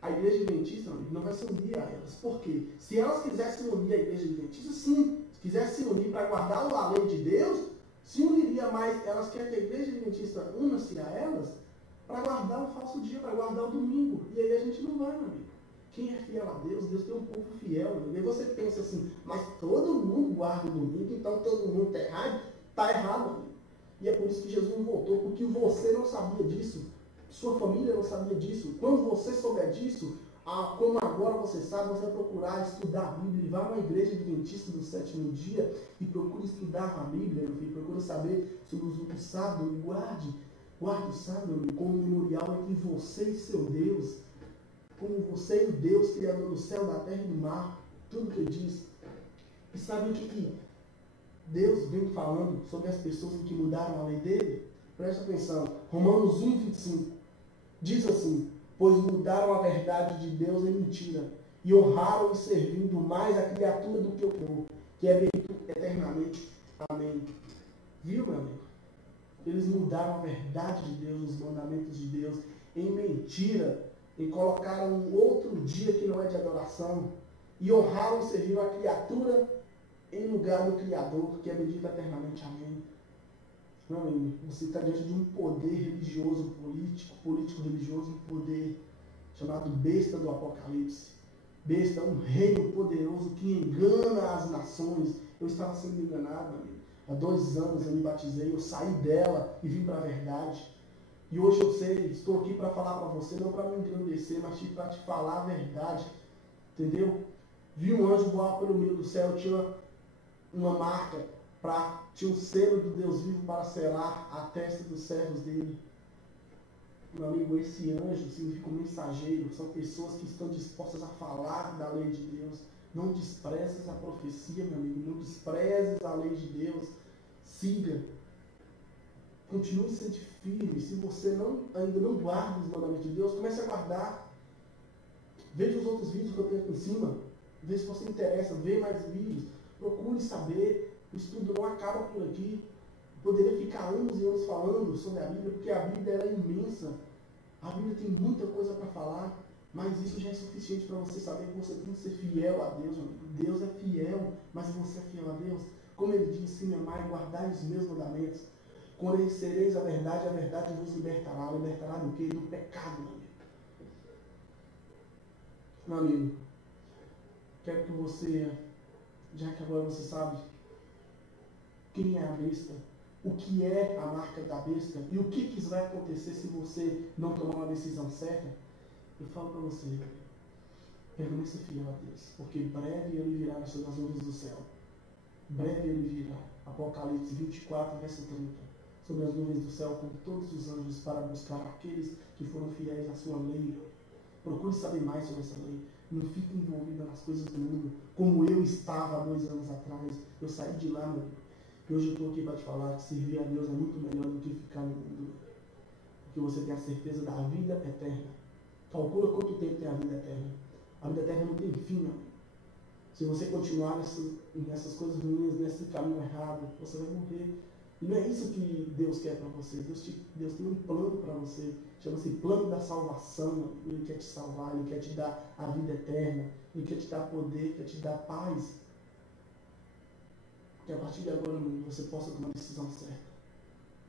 A igreja adventista não vai se unir a elas. Por quê? Se elas quisessem unir a igreja adventista, sim. Se quisessem se unir para guardar a lei de Deus, se uniria mais. Elas querem que a igreja adventista una-se a elas para guardar o falso dia, para guardar o domingo. E aí a gente não vai, meu amigo. Quem é fiel a Deus, Deus tem um povo fiel. Meu. E aí você pensa assim, mas todo mundo guarda o domingo, então todo mundo está errado? Está errado, amigo. E é por isso que Jesus não voltou, porque você não sabia disso. Sua família não sabia disso. Quando você souber disso, como agora você sabe, você vai procurar estudar a Bíblia. Vá na igreja adventista do 7º dia e procure estudar a Bíblia, meu filho. Procure saber sobre o sábado e guarde o sábado como memorial entre você e seu Deus. Como você e o Deus, Criador do céu, da terra e do mar. Tudo que ele diz. E sabe o que Deus vem falando sobre as pessoas que mudaram a lei dele? Presta atenção. Romanos 1, 25. Diz assim, pois mudaram a verdade de Deus em mentira, e honraram e servindo mais a criatura do que o povo, que é bendito eternamente. Amém. Viu, meu amigo? Eles mudaram a verdade de Deus, os mandamentos de Deus, em mentira, e colocaram um outro dia que não é de adoração, e honraram e serviram a criatura em lugar do Criador, que é bendito eternamente. Amém. Meu amigo, você está diante de um poder religioso, político-religioso, um poder chamado besta do Apocalipse. Besta, um reino poderoso que engana as nações. Eu estava sendo enganado, amigo. Há 2 anos eu me batizei, eu saí dela e vim para a verdade. E hoje eu sei, estou aqui para falar para você, não para me engrandecer, mas para te falar a verdade. Entendeu? Vi um anjo voar pelo meio do céu, tinha uma marca, tinha um selo do Deus vivo para selar a testa dos servos dele. Meu amigo, esse anjo significa um mensageiro, são pessoas que estão dispostas a falar da lei de Deus. Não desprezes a profecia, meu amigo, não desprezes a lei de Deus. Siga. Continue sendo firme. Se você ainda não guarda os mandamentos de Deus, comece a guardar. Veja os outros vídeos que eu tenho aqui em cima. Vê se você interessa, vê mais vídeos. Procure saber. O estudo não acaba por aqui. Poderia ficar anos e anos falando sobre a Bíblia, porque a Bíblia é imensa. A Bíblia tem muita coisa para falar, mas isso já é suficiente para você saber que você tem que ser fiel a Deus, amigo. Deus é fiel, mas você é fiel a Deus. Como ele disse, se me amar e guardar os meus mandamentos, conhecereis a verdade vos libertará. Libertará do quê? Do pecado, meu amigo. Meu amigo, quero que você, já que agora você sabe quem é a besta, o que é a marca da besta e o que vai acontecer se você não tomar uma decisão certa, eu falo para você, permaneça fiel a Deus, porque breve ele virá nas nuvens do céu. Breve ele virá. Apocalipse 24, verso 30. Sobre as nuvens do céu, com todos os anjos, para buscar aqueles que foram fiéis à sua lei. Procure saber mais sobre essa lei. Não fique envolvida nas coisas do mundo, como eu estava há 2 anos atrás. Eu saí de lá, meu amigo. E hoje eu estou aqui para te falar que servir a Deus é muito melhor do que ficar no mundo. Porque você tem a certeza da vida eterna. Calcula quanto tempo tem a vida eterna. A vida eterna não tem fim, meu amigo. Se você continuar nessas coisas ruins, nesse caminho errado, você vai morrer. E não é isso que Deus quer para você. Deus tem um plano para você. Chama-se plano da salvação. Ele quer te salvar, Ele quer te dar a vida eterna. Ele quer te dar poder, quer te dar paz. Que a partir de agora você possa tomar a decisão certa.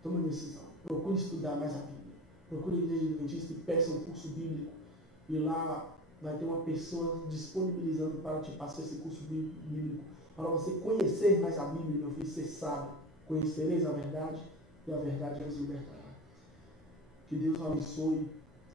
Tome uma decisão. Procure estudar mais a Bíblia. Procure a igreja adventista e peça um curso bíblico. E lá vai ter uma pessoa disponibilizando para te passar esse curso bíblico. Para você conhecer mais a Bíblia, meu filho, ser sábio. Conhecereis a verdade e a verdade vos libertará. Que Deus abençoe